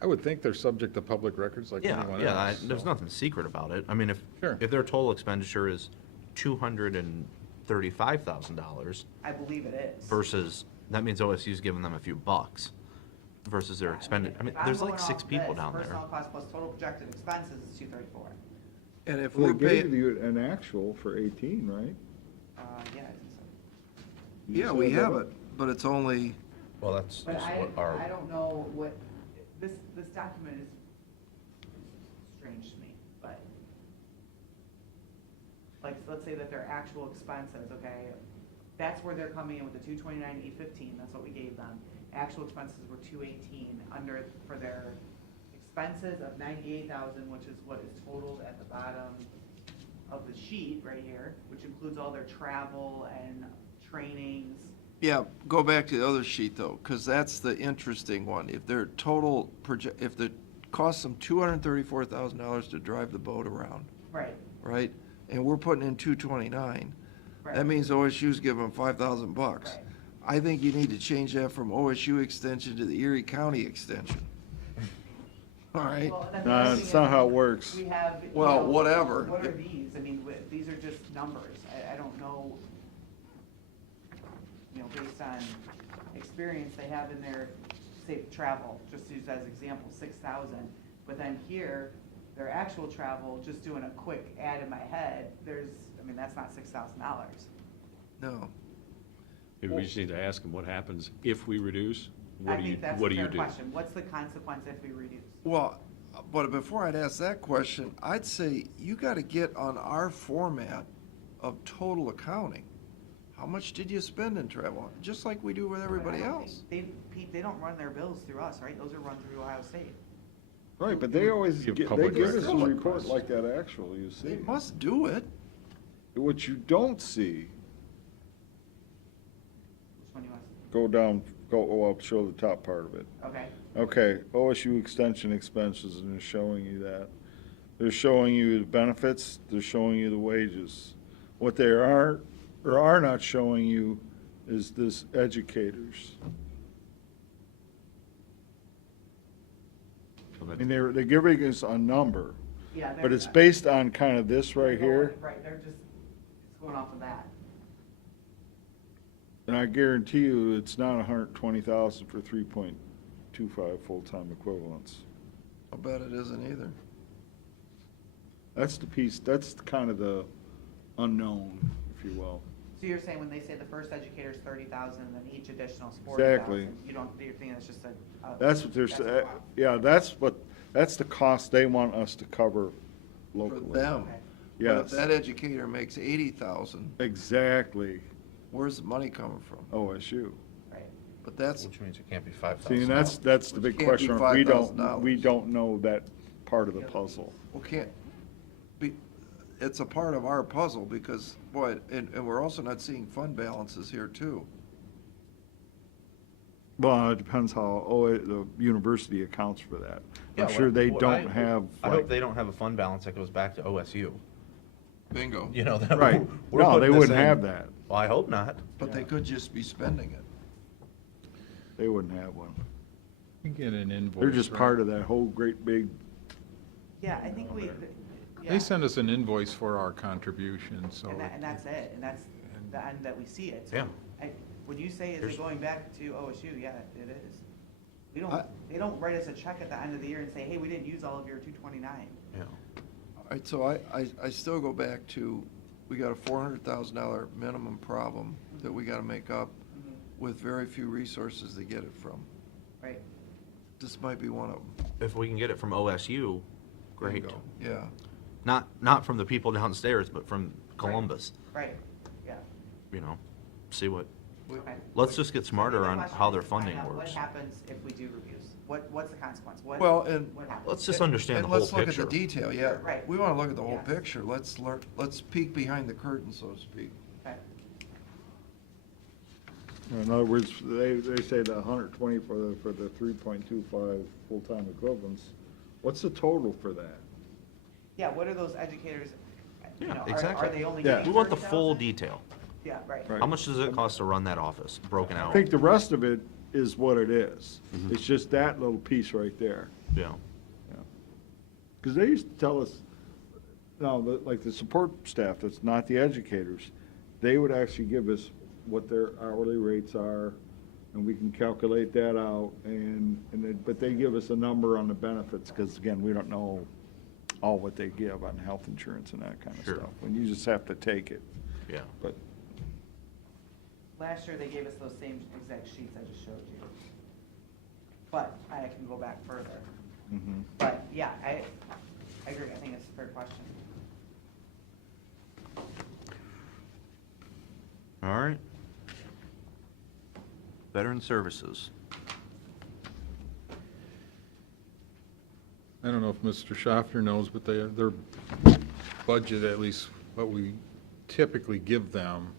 I would think they're subject to public records like Yeah, anyone yeah, else. there's so. nothing secret about it. I mean, Sure. if their total expenditure is $235,000 I believe it is. versus, that means OSU's giving them a few bucks. versus their Yeah, expended, I mean, if I'm there's going like 6 off people this, down there. Personnel cost plus total projected expenses is 234. And if Well, we're they gave paying, you an actual for 18, right? Yeah, I think so. yeah, we have it, but it's only, Well, that's But just I what our, don't know what, this document is strange to me, but, like, let's say that their actual expenses, okay, that's where they're coming in with the 229,815, that's what we gave them. Actual expenses were 218 under, for their expenses of 98,000, which is what is totaled at the bottom of the sheet right here, which includes all their travel and trainings. yeah, go back to the other sheet though, because that's the interesting one. If their total if it costs them $234,000 to drive the boat around, Right, right? And we're putting in 229, right. that means OSU's giving them $5,000 bucks. Right. I think you need to change that from OSU extension to the Erie County extension. All right? Well, and then the No, other it's thing not is, how it works. We have. you Well, know, whatever. What are these? I mean, these are just numbers. I don't know, you know, based on experience they have in their safe travel, just to use as example, 6,000. But then here, their actual travel, just doing a quick add in my head, I mean, that's not $6,000. No. Maybe we just need to ask them what happens if we reduce? I What do you, think that's what a do you fair do? question. What's the consequence if we reduce? Well, but before I'd ask that question, I'd say you got to get on our format of total accounting. How much did you spend in travel? Just like we do with everybody But I don't else. think- Pete, they don't run their bills through us, right? Those are run through Ohio State. Right, but they always, Give they public give us a records. report like that actually, you They see. must do it. What you don't see, Which one do you want? go down, go up, show the top part of it. Okay, Okay, OSU extension expenses, and they're showing you that. They're showing you the benefits, they're showing you the wages. What they are, or are not showing you is this educators. I mean, they're giving us a number, yeah. but it's based on kind of this they're right going- here. Right, it's going off of that. And I guarantee you, it's not 120,000 for 3.25 full-time equivalents. I bet it isn't either. That's the piece, that's kind of the unknown, if you will. So you're saying when they say the first educator's 30,000 and then each additional is 40,000? Exactly. You're thinking it's just That's what they're, yeah, that's the cost they want us to cover For locally. them. Okay. But Yes, if that educator makes 80,000, exactly, where's the money coming from? OSU. Right. But that's, which means it can't be 5,000. See, and that's the big Which can't be question, we $5,000. don't know that part of the puzzle. well, can't be, it's a part of our puzzle because, boy, and we're also not seeing fund balances here too. Well, it depends how, the university accounts for that. Yeah, I'm sure they well, don't I hope- have, I hope like, they don't have a fund balance that goes back to OSU. Bingo. You know, that right, we're no, they putting this wouldn't in. have that, Well, I hope not. But they could just be spending it. they wouldn't have one. You get an invoice. They're just right? part of that whole great big, Yeah, I think we, yeah. They send us an invoice for our contribution, so. And that's it, and that's the end that we see it. So Yeah. Would you say, is There's- it going back to OSU? Yeah, it is. We I- they don't write us a check at the end of the year and say, hey, we didn't use all of your 229. Yeah. All right, so I still go back to, we got a $400,000 minimum problem that we gotta make up with very few resources to get it from. Right. This might be one of them. If we can get it from OSU, great. Bingo. Yeah. Not from the people downstairs, but from Columbus, Right, yeah. you know, see what, Okay. let's just get smarter The on question how is their to find funding out works. What happens if we do reviews? What's the consequence? Well, and What happens? Let's just understand the And whole let's look picture. at the detail, yeah. Right. We wanna look at the whole Yes. picture. Let's learn, let's peek behind the curtain, so to speak. Okay. in other words, they say the 120 for the 3.25 full-time equivalents. What's the total for that? Yeah, what are those educators, you Yeah, know, exactly. are they only Yeah. getting We want the full 30,000? detail. Yeah, right. Right. How much does it cost to run that office, broken I out? think the rest of it is what it is. It's just that little piece right there. Yeah. Because they used to tell us, no, like the support staff, that's not the educators, they would actually give us what their hourly rates are and we can calculate that out, but they give us a number on the benefits, because again, we don't know all what they give on health insurance and that kind of Sure. stuff. And you just have to take it, Yeah. but Last year, they gave us those same exact sheets I just showed you. But I can go back further. mhm. But, yeah, I agree, I think it's a fair question. All right. Veteran Services. I don't know if Mr. Schaffner knows, but their budget, at least what we typically give them,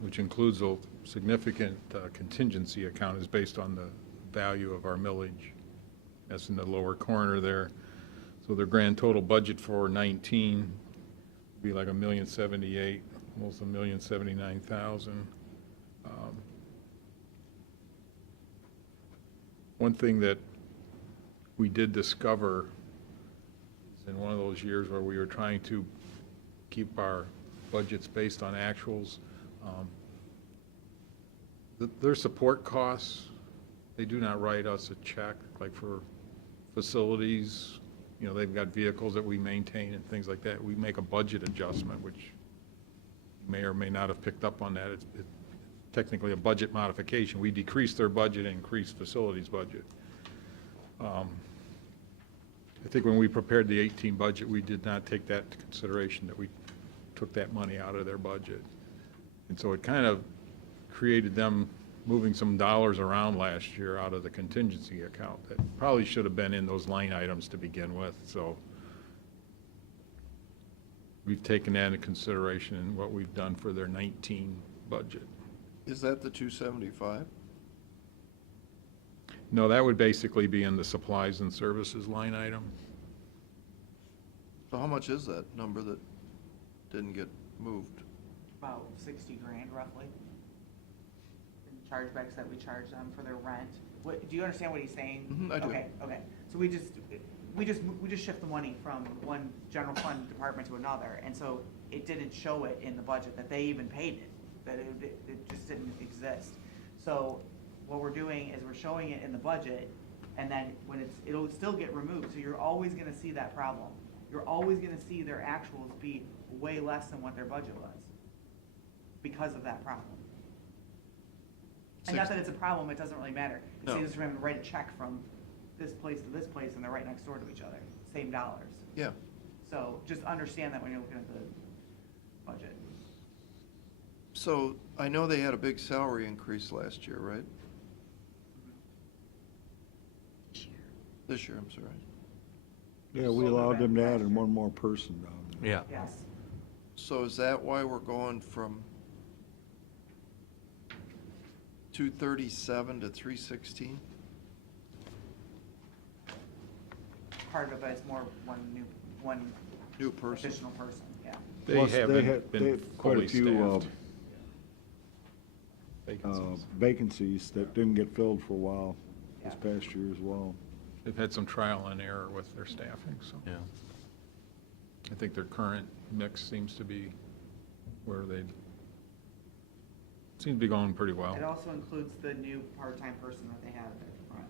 which includes a significant contingency account, is based on the value of our millage. That's in the lower corner there. So their grand total budget for 19 would be like $1,078,000, almost $1,079,000. One thing that we did discover is in one of those years where we were trying to keep our budgets based on actuals, their support costs, they do not write us a check, like for facilities, you know, they've got vehicles that we maintain and things like that. We make a budget adjustment, which you may or may not have picked up on that. It's technically a budget modification. We decrease their budget and increase facilities budget. I think when we prepared the 18 budget, we did not take that into consideration, that we took that money out of their budget. And so it kind of created them moving some dollars around last year out of the contingency account that probably should have been in those line items to begin with. So we've taken that into consideration in what we've done for their 19 budget. Is that the 275? No, that would basically be in the supplies and services line item. So how much is that number that didn't get moved? About 60 grand roughly. In chargebacks that we charge them for their rent. What, do you understand what he's saying? Mhm, I do. Okay. So we just shift the money from one general fund department to another, and so it didn't show it in the budget that they even paid it, that it just didn't exist. So what we're doing is we're showing it in the budget, and then when it'll still get removed, so you're always gonna see that problem. You're always gonna see their actuals be way less than what their budget was, because of that problem. And not that it's a problem, it doesn't really matter. It No. saves them to write a check from this place to this place, and they're right next door to each other, same dollars. Yeah. So just understand that when you're looking at the budget. So I know they had a big salary increase last year, right? This year, I'm sorry. Yeah, we allowed them to add in one more person down there. Yeah. Yes. So is that why we're going from 237 to 316? Part of it is more one New person. additional person, yeah. They Plus, they haven't had been quite fully a few staffed. Vacancies. vacancies that didn't get filled for a while this Yeah. past year as well. They've had some trial and error with their staffing, so Yeah. I think their current mix seems to be where they seem to be going pretty well. It also includes the new part-time person that they have at the front,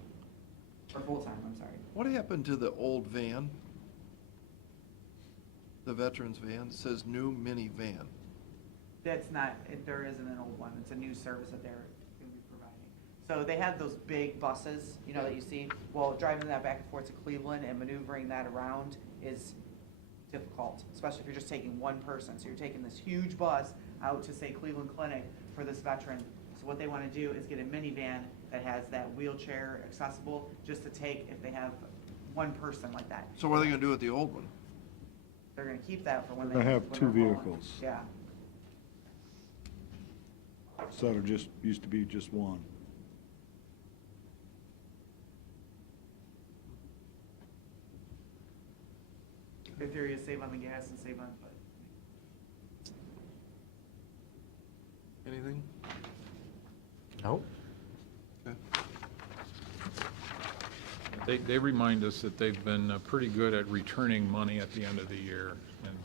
or full-time, I'm sorry. What happened to the old van? The veterans van? It says new minivan. That's not, there isn't an old one, it's a new service that they're gonna be providing. So they have those big buses, you know, that you see, well, driving that back and forth to Cleveland and maneuvering that around is difficult, especially if you're just taking one person. So you're taking this huge bus out to, say, Cleveland Clinic for this veteran. So what they wanna do is get a minivan that has that wheelchair accessible, just to take if they have one person like that. So what are they gonna do with the old one? They're gonna keep that for when they. They have when two they're hauling. vehicles. Yeah. Instead of just, used to be just one. The theory is save on the gas and save on, but Anything? Nope. Okay. They remind us that they've been pretty good at returning money at the end of the year, and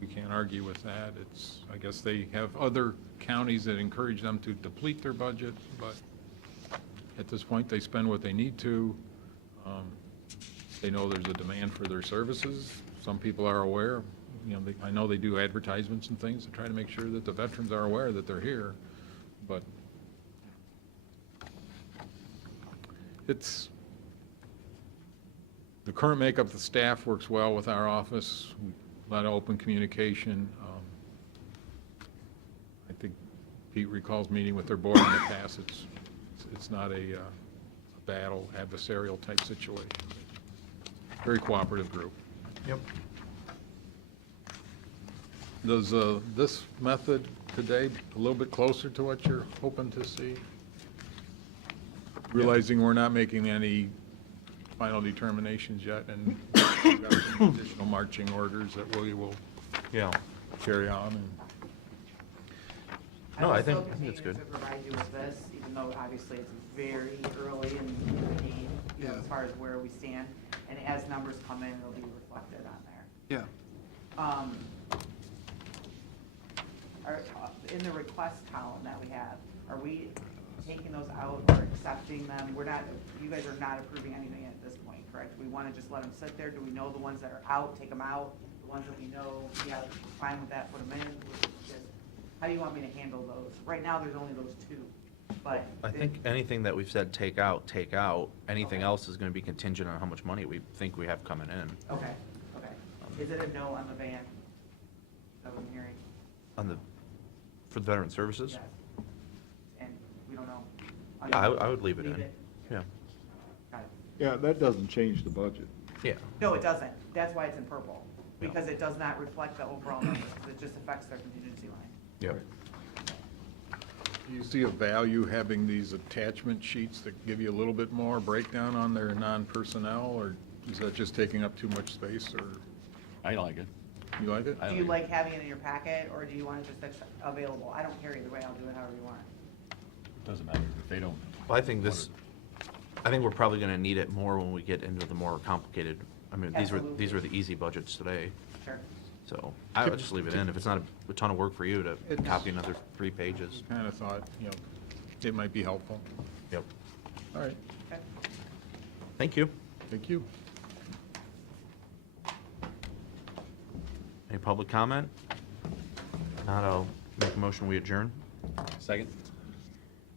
we can't argue with that. It's, I guess they have other counties that encourage them to deplete their budget, but at this point, they spend what they need to. They know there's a demand for their services. Some people are aware, I know they do advertisements and things to try to make sure that the veterans are aware that they're here, but it's, the current makeup of the staff works well with our office, a lot of open communication. I think Pete recalls meeting with their board in the past. It's not a battle, adversarial type situation. Very cooperative group. Yep. Does this method today a little bit closer to what you're hoping to see? Realizing we're not making any final determinations yet, and we've got some additional marching orders that we will Yeah. carry on. And No, I will think still it's continue good. to provide you with this, even though obviously it's very early in the game, as far as where we stand. And as numbers come in, it'll be reflected on there. Yeah. In the request column that we have, are we taking those out or accepting them? You guys are not approving anything at this point, correct? We want to just let them sit there? Do we know the ones that are out, take them out? The ones that we know, yeah, fine with that, put them in? How do you want me to handle those? Right now, there's only those two, but. I think anything that we've said take out, take out. Anything Okay. else is going to be contingent on how much money we think we have coming in. Okay. Is it a no on the van? That I'm hearing? For the veteran services? Yes. And we don't know. Yeah, I would leave it in. Yeah. Got it. Yeah, that doesn't change the budget. Yeah. No, it doesn't. That's why it's in purple, because it does not reflect the overall numbers. It just affects their contingency line. Yep. do you see a value having these attachment sheets that give you a little bit more breakdown on their non-personnel, or is that just taking up too much space, or I like it. you like it? Do you like having it in your packet, or do you want it just available? I don't care either way. I'll do it however you want. Doesn't matter if they don't. Well, I think we're probably going to need it more when we get into the more complicated. I mean, these were Absolutely. the easy budgets today, Sure. so I would just leave it in. If it's not a ton of work for you to copy another 3 pages. Kind of thought, it might be helpful. Yep. All right, Okay. Thank you. thank you. Any public comment? Not, I'll make a motion, we adjourn. Second?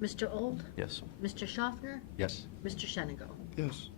Mr. Old? Yes. Mr. Schaffner? Yes. Mr. Shenigo? Yes.